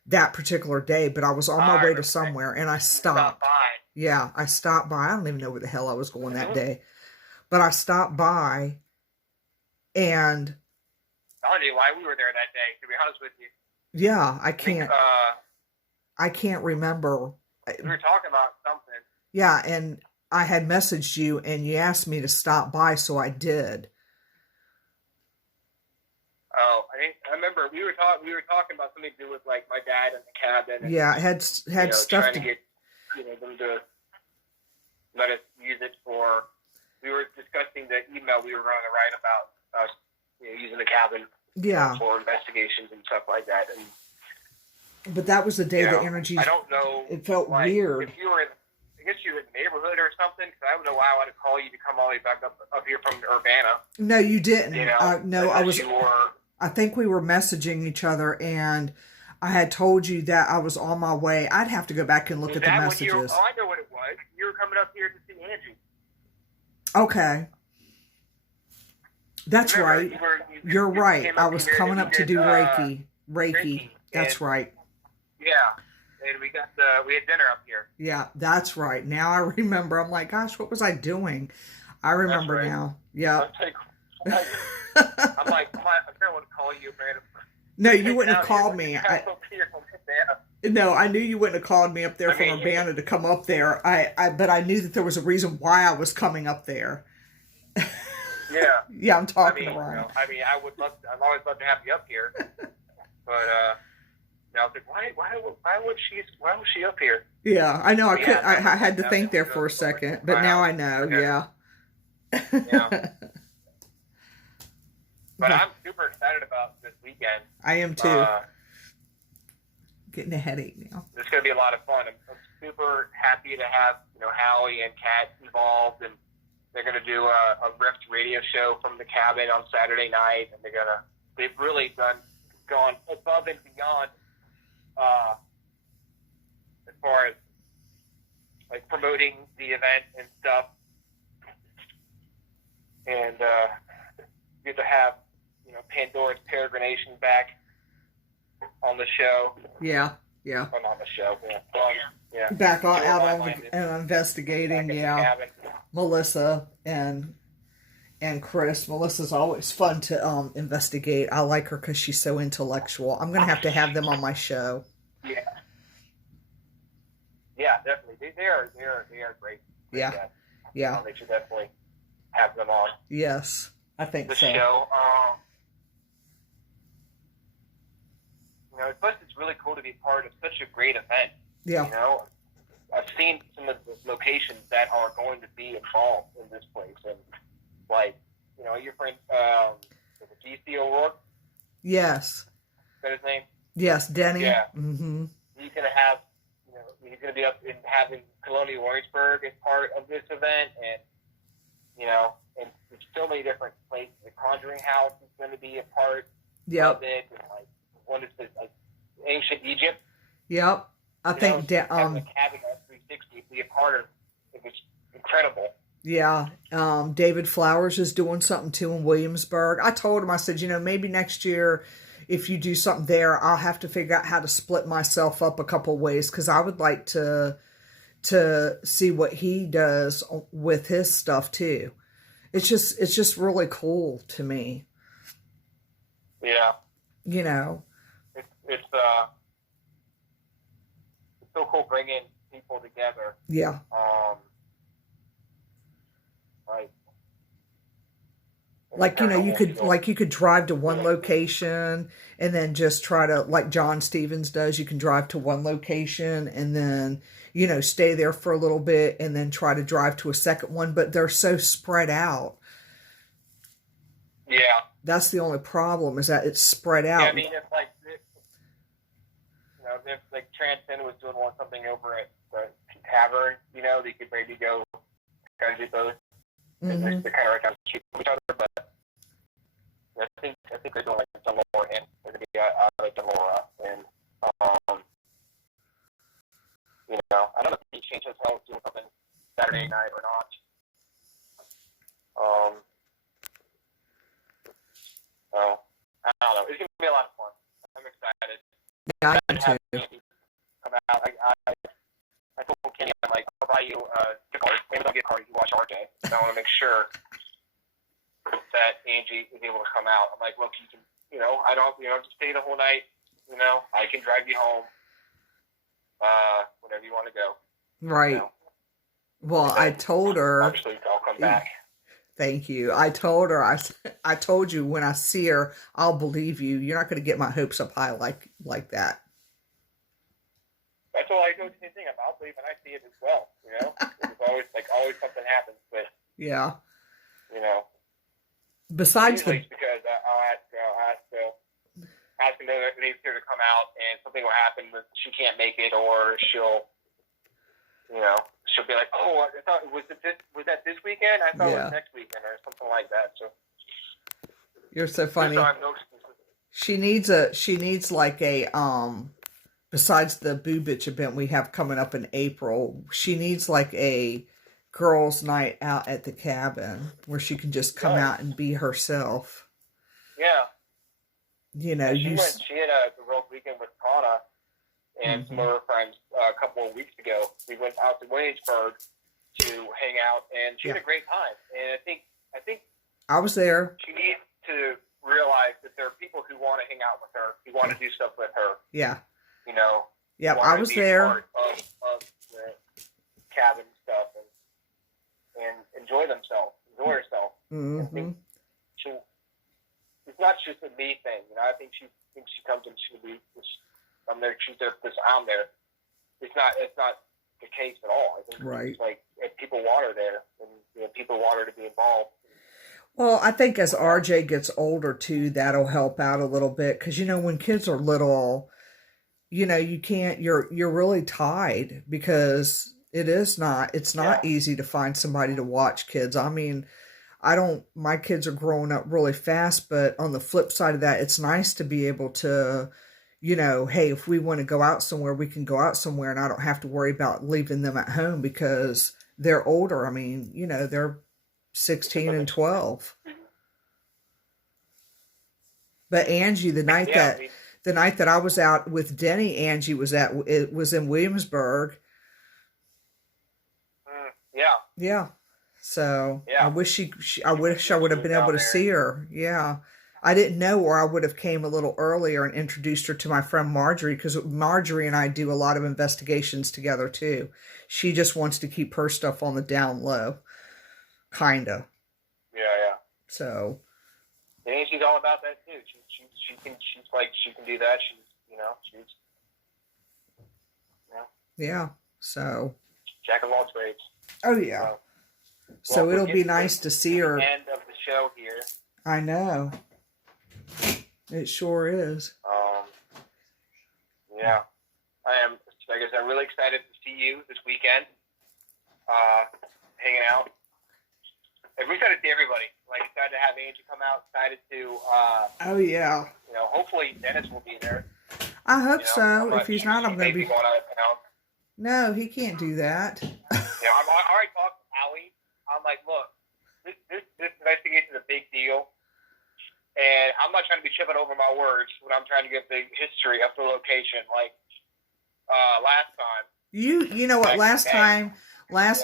that particular day, but I was on my way to somewhere, and I stopped. Yeah, I stopped by. I don't even know where the hell I was going that day. But I stopped by, and I don't know why we were there that day, to be honest with you. Yeah, I can't remember. We were talking about something. Yeah, and I had messaged you, and you asked me to stop by, so I did. Oh, I remember we were talking about something to do with like my dad and the cabin. And, yeah, I had stuff trying to get them to let us use it for. We were discussing the email we were going to write about us using the cabin for investigations and stuff like that. And but that was the day the energy. I don't know. It felt weird. If you were I guess you were in the neighborhood or something, because I don't know why I would call you to come all the way back up here from Urbana. No, you didn't. No, I was. You were, I think we were messaging each other, and I had told you that I was on my way. I'd have to go back and look at the messages. I know what it was. You were coming up here to see Angie. Okay. That's right. You're right. I was coming up to do Reiki. Reiki. That's right. Yeah. And we had dinner up here. Yeah, that's right. Now I remember. I'm like, gosh, what was I doing? I remember now. Yeah. I'm like, I kind of want to call you, man. No, you wouldn't have called me. No, I knew you wouldn't have called me up there from Urbana to come up there. But I knew that there was a reason why I was coming up there. Yeah. Yeah, I'm talking around. I'd always love to have you up here, but I was like, why was she up here? Yeah, I know. I had to think there for a second, but now I know. Okay. Yeah. Yeah. But I'm super excited about this weekend. I am too. Getting a headache now. It's going to be a lot of fun. I'm super happy to have Howie and Kat involved, and they're going to do a Rift radio show from the cabin on Saturday night, and they've really gone above and beyond as far as like promoting the event and stuff, and good to have Pandora's Peregrination back on the show. Yeah. On the show. Yeah. Back out on investigating. Yeah. Melissa and Chris. Melissa's always fun to investigate. I like her because she's so intellectual. I'm gonna have to have them on my show. Yeah. Yeah, definitely. They are great. Yeah. Yeah. They should definitely have them on. Yes, I think the so. Show. Plus it's really cool to be part of such a great event. Yeah. I've seen some of the locations that are going to be involved in this place, and your friend, GC O'Rourke. Yes. Is that his name? Yes, Denny. Yeah. Mm-hmm. He's gonna have, he's gonna be up in having Colonial Warrensburg as part of this event, and and there's so many different places. The Conjuring House is going to be a part of it, and what is it, ancient Egypt? Yep. I think having the cabin at 360 be a part of it was incredible. Yeah. David Flowers is doing something too in Williamsburg. I told him, I said, maybe next year if you do something there, I'll have to figure out how to split myself up a couple ways, because I would like to see what he does with his stuff too. It's just really cool to me. Yeah. It's so cool bringing people together. Yeah. You could drive to one location and then just try to, like John Stevens does, you can drive to one location and then, stay there for a little bit and then try to drive to a second one, but they're so spread out. Yeah. That's the only problem, is that it's spread out. Yeah, I mean, if Transcend was doing something over at the tavern, they could maybe go kind of do both. Mm-hmm. They're kind of right down the street from each other, but I think they're doing Delora, and they're going to be out of Delora, and I don't know if he changed his house doing something Saturday night or not. I don't know. It's going to be a lot of fun. I'm excited. Yeah, I am too. Come out. I told Kenny, I'm like, I'll buy you a gift card. Maybe I'll get a card. You watch RJ. And I want to make sure that Angie is able to come out. I'm like, look, you can, I don't, have to stay the whole night. I can drive you home. Whenever you want to go. Right. Well, I told her. Obviously, I'll come back. Thank you. I told her, I told you when I see her, I'll believe you. You're not going to get my hopes up high like that. That's all I do. The same thing. I'll believe when I see it as well. It's always something happens. But yeah. Besides usually it's because I'll ask Phil. Ask him if he's here to come out, and something will happen. But she can't make it, or she'll be like, "Oh, I thought was that this weekend? I thought it was next weekend, or something like that." So you're so funny. She needs like a besides the Boo Biotch event we have coming up in April, she needs like a girls' night out at the cabin where she can just come out and be herself. Yeah. She had a girls' weekend with Prana and some of her friends a couple of weeks ago. We went out to Williamsburg to hang out, and she had a great time. And I think I was there. She needs to realize that there are people who want to hang out with her, who want to do stuff with her. Yeah. Yeah, I was there. Part of the cabin stuff and enjoy herself. Mm-hmm. It's not just a me thing, I think she comes and she'll be I'm there. She's there because I'm there. It's not the case at all. I think it's like if people want her there, and people want her to be involved. Well, I think as RJ gets older too, that'll help out a little bit because when kids are little, you can't. You're really tied because it's not easy to find somebody to watch kids. I mean, my kids are growing up really fast, but on the flip side of that, it's nice to be able to, hey, if we want to go out somewhere, we can go out somewhere and I don't have to worry about leaving them at home because they're older. I mean, they're 16 and 12. But Angie, the night that I was out with Denny, Angie was in Williamsburg. Yeah. So I wish I would have been able to see her. Yeah. I didn't know, or I would have came a little earlier and introduced her to my friend Marjorie, because Marjorie and I do a lot of investigations together too. She just wants to keep her stuff on the down low, kinda. Yeah. So. And she's all about that too. She can do that. Yeah. So. Jack of all trades. Oh yeah. So it'll be nice to see her. End of the show here. I know. It sure is. Yeah. I'm really excited to see you this weekend. Hanging out. And we're excited to see everybody. Excited to have Angie come out. Excited to. Oh yeah. Hopefully Dennis will be there. I hope so. If he's not, I'm going to be. Going out of town. No, he can't do that. I'm already talking to Howie. I'm like, look, this investigation is a big deal. And I'm not trying to be tripping over my words when I'm trying to get the history of the location. Last time. You know what? Last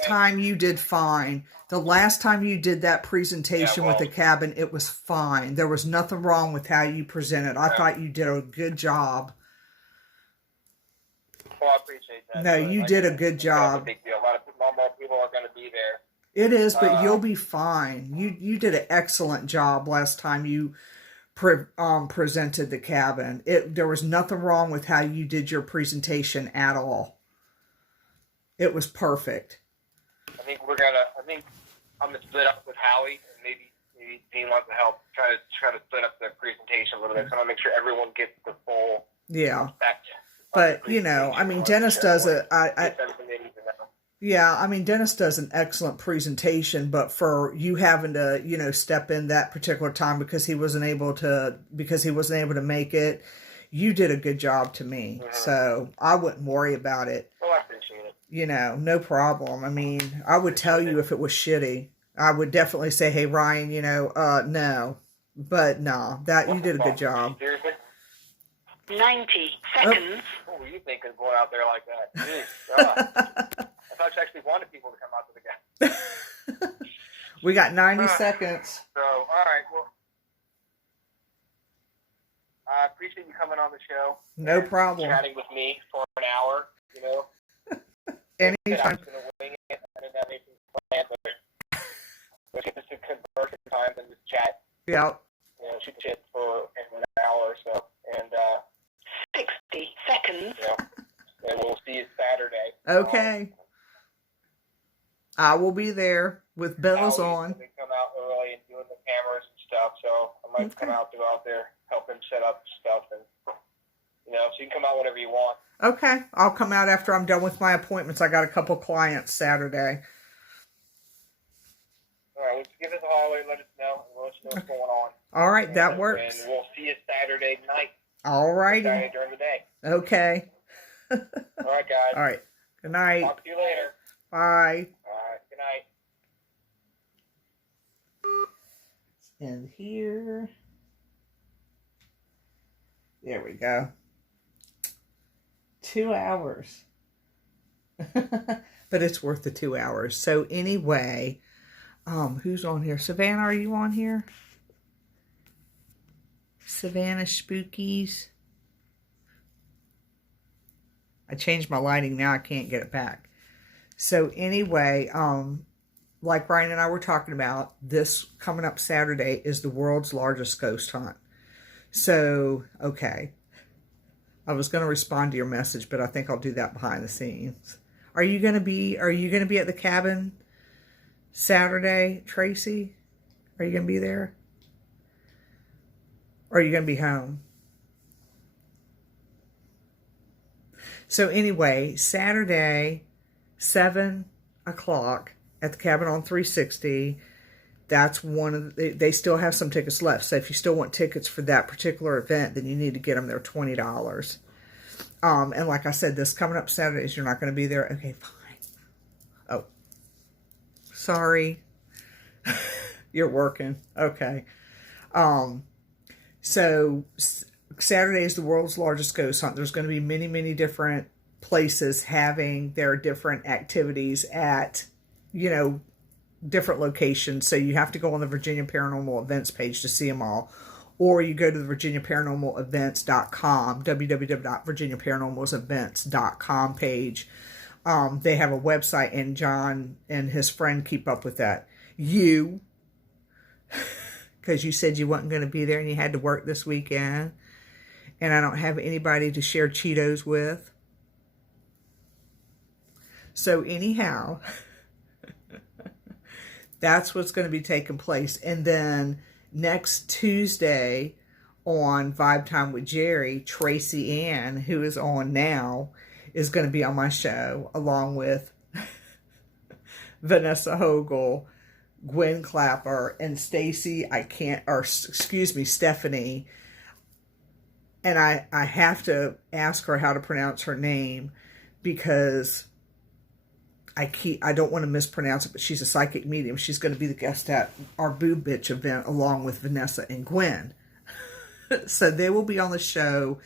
time you did fine. The last time you did that presentation with the cabin, it was fine. There was nothing wrong with how you presented. I thought you did a good job. Well, I appreciate that. No, you did a good job. It's a big deal. A lot more people are going to be there. It is, but you'll be fine. You did an excellent job last time you presented the cabin. There was nothing wrong with how you did your presentation at all. It was perfect. I think I'm gonna split up with Howie, and maybe Dean wants to help try to split up the presentation a little bit. So I want to make sure everyone gets the full effect. But you know, I mean, Dennis does Dennis does an excellent presentation, but for you having to, you know, step in that particular time because he wasn't able to make it, you did a good job to me. Mm-hmm. So I wouldn't worry about it. Well, I appreciate it. You know, no problem. I mean, I would tell you if it was shitty. I would definitely say, hey, Ryan, you know, no. But no, you did a good job. Seriously? 90 seconds. What were you thinking going out there like that? Jeez, I thought you actually wanted people to come out to the game. We got 90 seconds. So, all right. Well, I appreciate you coming on the show. No problem. Chatting with me for an hour, you know. Anytime. I was going to wing it. I didn't have anything planned, but just to converse at times and just chat. Yeah. You know, shoot the shit for an hour or so. And, 60 seconds. You know, and we'll see you Saturday. Okay. I will be there with bells on. They come out early and doing the cameras and stuff, so I might come out there, help him set up stuff, and you know, so you can come out whenever you want. Okay, I'll come out after I'm done with my appointments. I got a couple clients Saturday. All right, well, give us a holler, let us know, and we'll let you know what's going on. All right, that works. And we'll see you Saturday night. All righty. Saturday during the day. Okay. All right, guys. All right. Good night. Talk to you later. Bye. All right. Good night. And here. There we go. 2 hours. But it's worth the 2 hours. So anyway, who's on here? Savannah, are you on here? Savannah Spookies. I changed my lighting. Now I can't get it back. So anyway, like Ryan and I were talking about, this coming up Saturday is the world's largest ghost hunt. So, okay. I was going to respond to your message, but I think I'll do that behind the scenes. Are you going to be at the cabin Saturday, Tracy? Are you going to be there? Or are you going to be home? So anyway, Saturday, 7 o'clock at the cabin on 360. That's one of they still have some tickets left. So if you still want tickets for that particular event, then you need to get them. They're $20. And like I said, this coming up Saturdays, you're not going to be there. Okay, fine. Oh, sorry. You're working. Okay. So Saturday is the world's largest ghost hunt. There's going to be many, many different places having their different activities at, you know, different locations. So you have to go on the Virginia Paranormal Events page to see them all. Or you go to the VirginiaParanormalEvents.com, www.VirginiaParanormalEvents.com page. They have a website, and John and his friend keep up with that. Because you said you weren't going to be there and you had to work this weekend. And I don't have anybody to share Cheetos with. So anyhow, that's what's going to be taking place. And then next Tuesday on Vibe Time with Geri, Tracy Ann, who is on now, is going to be on my show along with Vanessa Hogle, Gwen Clapper, and Stephanie. And I have to ask her how to pronounce her name because I don't want to mispronounce it, but she's a psychic medium. She's going to be the guest at our Boo Biotch event along with Vanessa and Gwen. So they will be on the show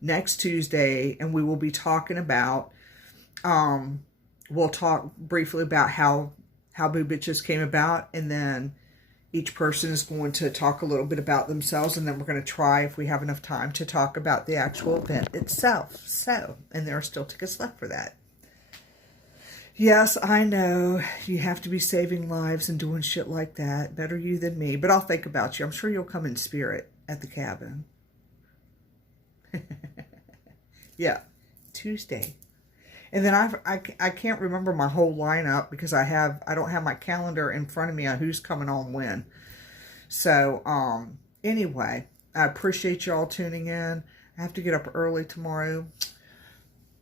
next Tuesday, and we will be talking about, we'll talk briefly about how Boo Biotches came about, and then each person is going to talk a little bit about themselves, and then we're going to try, if we have enough time, to talk about the actual event itself. So, and there are still tickets left for that. Yes, I know. You have to be saving lives and doing shit like that. Better you than me. But I'll think about you. I'm sure you'll come in spirit at the cabin. Yeah, Tuesday. And then I can't remember my whole lineup because I don't have my calendar in front of me on who's coming on when. So, anyway, I appreciate y'all tuning in. I have to get up early tomorrow.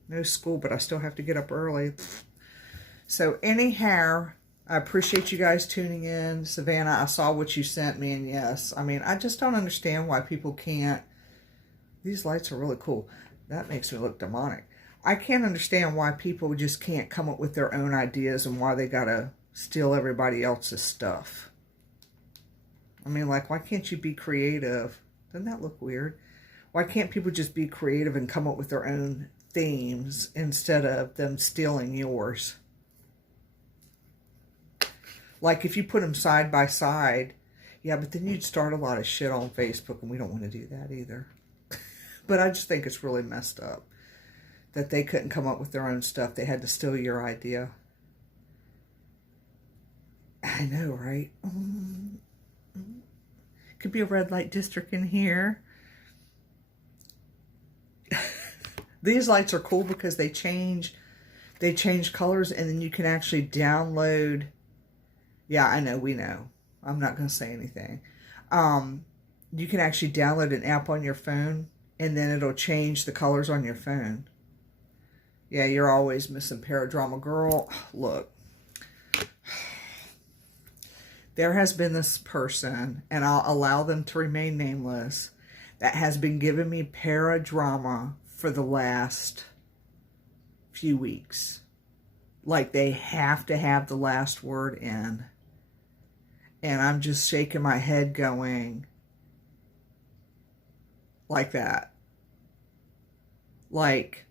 No school, but I still have to get up early. So, anyhow, I appreciate you guys tuning in. Savannah, I saw what you sent me, and yes, I mean, I just don't understand why people can't. These lights are really cool. That makes me look demonic. I can't understand why people just can't come up with their own ideas and why they gotta steal everybody else's stuff. I mean, like, why can't you be creative? Doesn't that look weird? Why can't people just be creative and come up with their own themes instead of them stealing yours? Like, if you put them side by side, yeah, but then you'd start a lot of shit on Facebook, and we don't want to do that either. But I just think it's really messed up that they couldn't come up with their own stuff. They had to steal your idea. I know, right? Could be a red light district in here. These lights are cool because they change colors, and then you can actually download. Yeah, I know, we know. I'm not going to say anything. You can actually download an app on your phone, and then it'll change the colors on your phone. Yeah, you're always missing Paradrama Girl. Look. There has been this person, and I'll allow them to remain nameless, that has been giving me paradrama for the last few weeks. Like, they have to have the last word in. And I'm just shaking my head going like that. Like,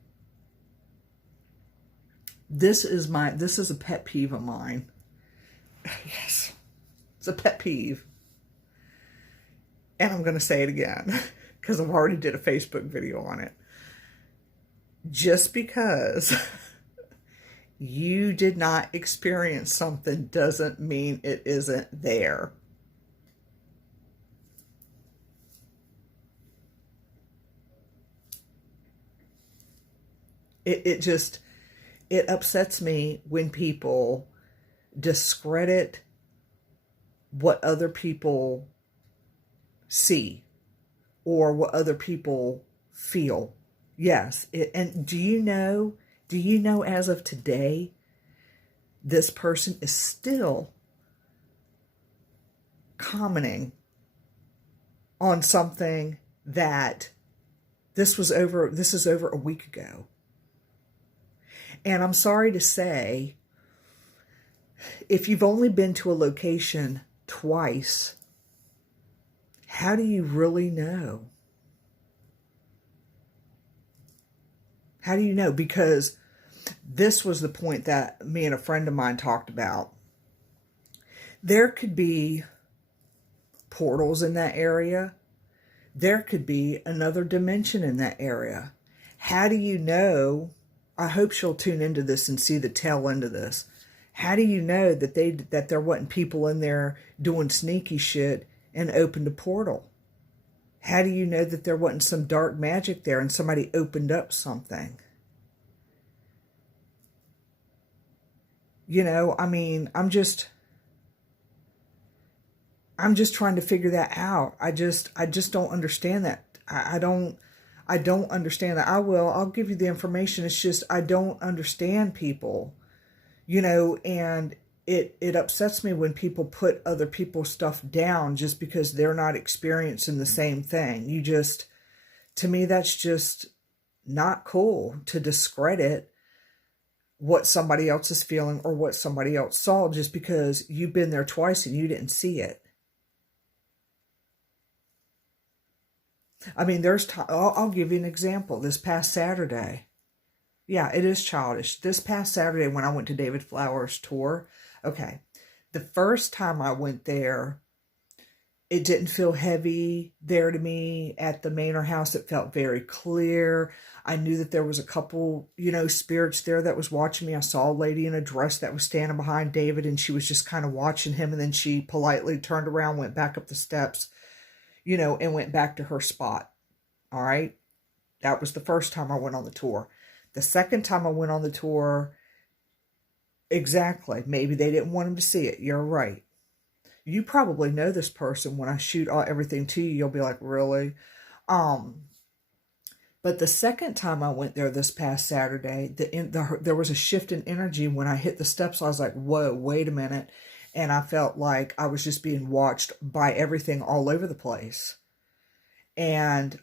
this is a pet peeve of mine. Yes. It's a pet peeve. And I'm going to say it again because I've already did a Facebook video on it. Just because you did not experience something doesn't mean it isn't there. It upsets me when people discredit what other people see or what other people feel. Yes. And do you know as of today, this person is still commenting on something that this is over a week ago. And I'm sorry to say, if you've only been to a location twice, how do you really know? How do you know? Because this was the point that me and a friend of mine talked about. There could be portals in that area. There could be another dimension in that area. How do you know? I hope she'll tune into this and see the tail end of this. How do you know that there wasn't people in there doing sneaky shit and opened a portal? How do you know that there wasn't some dark magic there and somebody opened up something? You know, I mean, I'm just trying to figure that out. I just don't understand that. I don't understand that. I'll give you the information. It's just, I don't understand people, you know, and it upsets me when people put other people's stuff down just because they're not experiencing the same thing. To me, that's just not cool to discredit what somebody else is feeling or what somebody else saw just because you've been there twice and you didn't see it. I mean, I'll give you an example. This past Saturday. Yeah, it is childish. This past Saturday when I went to David Flowers' tour, okay, the first time I went there, it didn't feel heavy there to me. At the Manor House, it felt very clear. I knew that there was a couple, you know, spirits there that was watching me. I saw a lady in a dress that was standing behind David, and she was just kind of watching him, and then she politely turned around, went back up the steps, you know, and went back to her spot. All right? That was the first time I went on the tour. The second time I went on the tour, exactly, maybe they didn't want him to see it. You're right. you probably know this person. When I shoot everything to you, you'll be like, really? But the second time I went there this past Saturday, there was a shift in energy. When I hit the steps, I was like, whoa, wait a minute. And I felt like I was just being watched by everything all over the place. And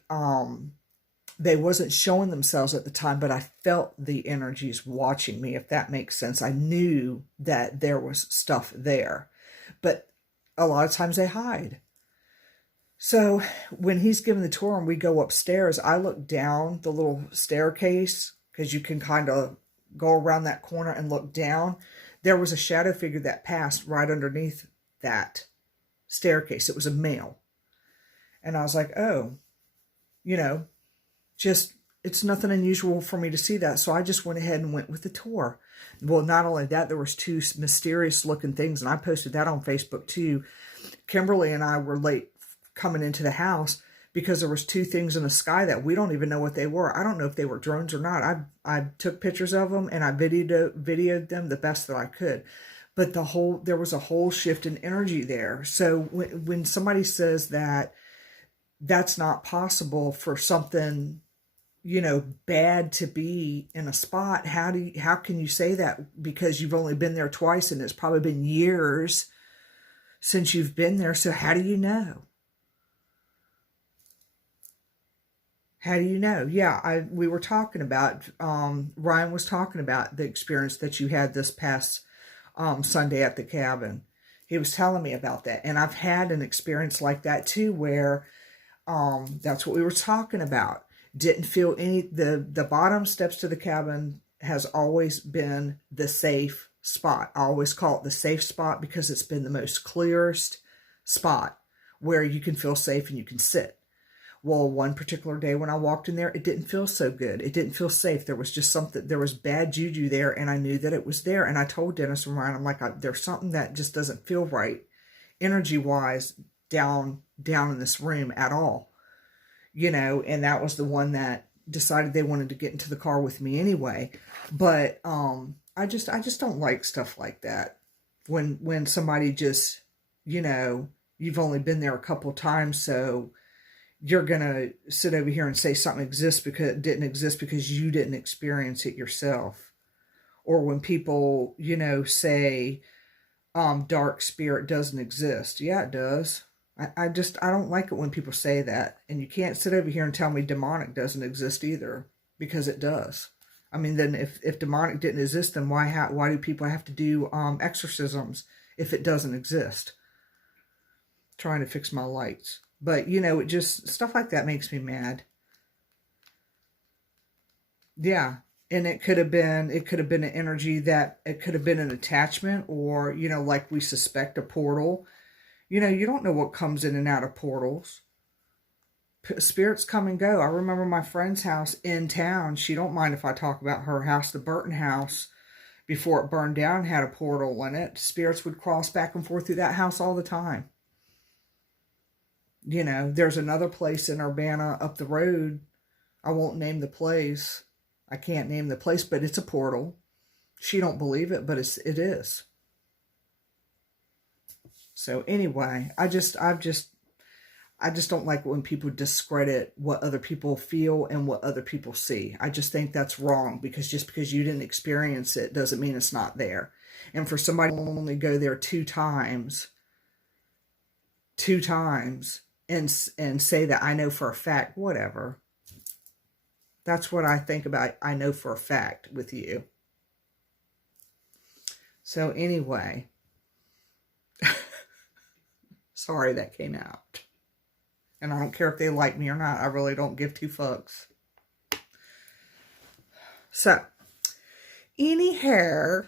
they wasn't showing themselves at the time, but I felt the energies watching me, if that makes sense. I knew that there was stuff there. But a lot of times they hide. So when he's giving the tour and we go upstairs, I look down the little staircase, because you can kind of go around that corner and look down. There was a shadow figure that passed right underneath that staircase. It was a male. And I was like, oh, just, it's nothing unusual for me to see that. So I just went ahead and went with the tour. Well, not only that, there was two mysterious looking things, and I posted that on Facebook too. Kimberly and I were late coming into the house because there was two things in the sky that we don't even know what they were. I don't know if they were drones or not. I took pictures of them and I videoed them the best that I could. But there was a whole shift in energy there. So when somebody says that that's not possible for something, bad to be in a spot, how can you say that? Because you've only been there twice and it's probably been years since you've been there. So how do you know? How do you know? Yeah, we were talking about, Ryan was talking about the experience that you had this past Sunday at the cabin. He was telling me about that. And I've had an experience like that too, where that's what we were talking about. Didn't feel the bottom steps to the cabin has always been the safe spot. I always call it the safe spot because it's been the most clearest spot where you can feel safe and you can sit. Well, one particular day when I walked in there, it didn't feel so good. It didn't feel safe. There was just something, there was bad juju there, and I knew that it was there. And I told Dennis and Ryan, I'm like, there's something that just doesn't feel right, energy-wise, down in this room at all. And that was the one that decided they wanted to get into the car with me anyway. But I just don't like stuff like that. When somebody just, you've only been there a couple times, so you're going to sit over here and say something exists because it didn't exist because you didn't experience it yourself. Or when people, say dark spirit doesn't exist. Yeah, it does. I don't like it when people say that. And you can't sit over here and tell me demonic doesn't exist either, because it does. I mean, then if demonic didn't exist, then why do people have to do exorcisms if it doesn't exist? Trying to fix my lights. But, it just, stuff like that makes me mad. Yeah. And it could have been an energy that, it could have been an attachment, or, like we suspect a portal. You don't know what comes in and out of portals. Spirits come and go. I remember my friend's house in town. She don't mind if I talk about her house. The Burton house, before it burned down, had a portal in it. Spirits would cross back and forth through that house all the time. There's another place in Urbana up the road. I won't name the place. I can't name the place, but it's a portal. She don't believe it, but it is. So anyway, I just don't like when people discredit what other people feel and what other people see. I just think that's wrong, because just because you didn't experience it doesn't mean it's not there. And for somebody to only go there two times, and say that I know for a fact, whatever. That's what I think about I know for a fact with you. So anyway, sorry that came out. And I don't care if they like me or not. I really don't give two fucks. So, anyhow,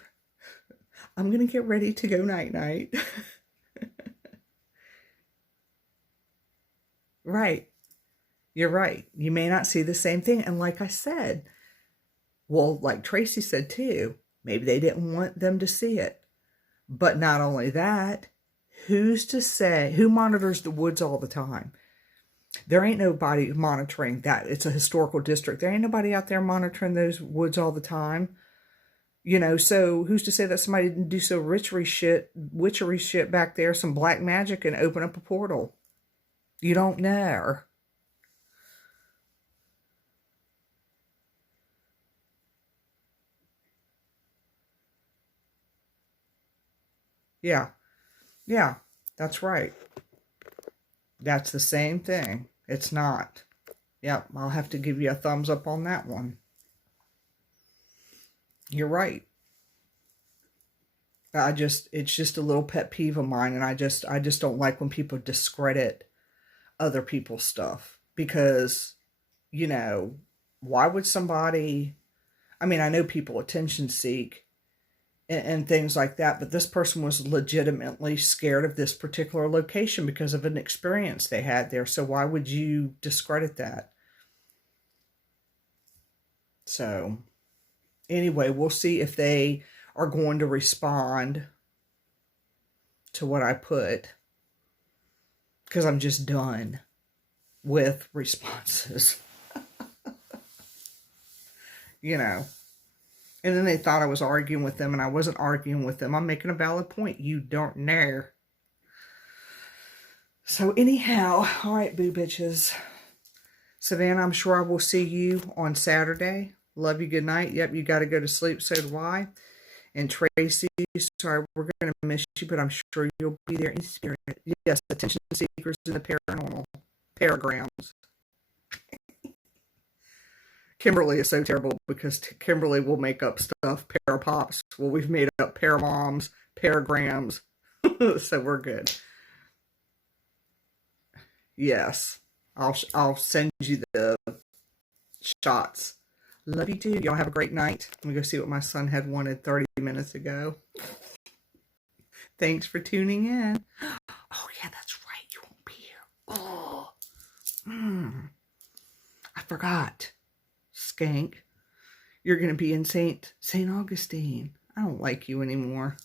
I'm going to get ready to go night-night. Right. You're right. You may not see the same thing. And like I said, well, like Tracy said too, maybe they didn't want them to see it. But not only that, who's to say, who monitors the woods all the time? There ain't nobody monitoring that. It's a historical district. There ain't nobody out there monitoring those woods all the time. You know, so who's to say that somebody didn't do some witchery shit back there, some black magic, and open up a portal? You don't know. Yeah. Yeah, that's right. That's the same thing. It's not. Yep, I'll have to give you a thumbs up on that one. You're right. It's just a little pet peeve of mine, and I just don't like when people discredit other people's stuff, because, you know, why would somebody, I mean, I know people attention seek and things like that, but this person was legitimately scared of this particular location because of an experience they had there. So why would you discredit that? So anyway, we'll see if they are going to respond to what I put, because I'm just done with responses. You know. And then they thought I was arguing with them, and I wasn't arguing with them. I'm making a valid point. You don't know. So anyhow, all right, boo bitches. Savannah, I'm sure I will see you on Saturday. Love you. Good night. Yep, you got to go to sleep. So do I. And Tracy, sorry, we're going to miss you, but I'm sure you'll be there in spirit. Yes, attention seekers in the paranormal. Paragrams. Kimberly is so terrible, because Kimberly will make up stuff. Parapops. Well, we've made up paramoms, paragrams. So we're good. Yes. I'll send you the shots. Love you too. Y'all have a great night. Let me go see what my son had wanted 30 minutes ago. Thanks for tuning in. Oh, yeah, that's right. You won't be here. Oh. I forgot. Skank. You're going to be in St. Augustine. I don't like you anymore.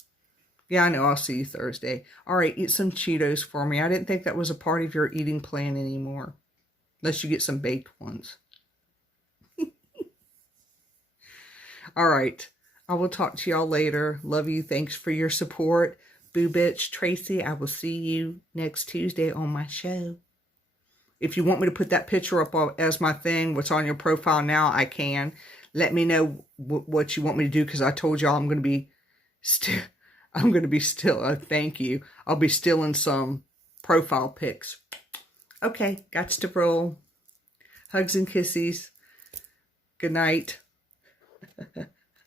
Yeah, I know. I'll see you Thursday. All right, eat some Cheetos for me. I didn't think that was a part of your eating plan anymore. Unless you get some baked ones. All right. I will talk to y'all later. Love you. Thanks for your support. Boo Bitch Tracy, I will see you next Tuesday on my show. If you want me to put that picture up as my thing, what's on your profile now, I can. Let me know what you want me to do, because I told y'all I'm going to be still. Thank you. I'll be stealing some profile pics. Okay, got to roll. Hugs and kisses. Good night.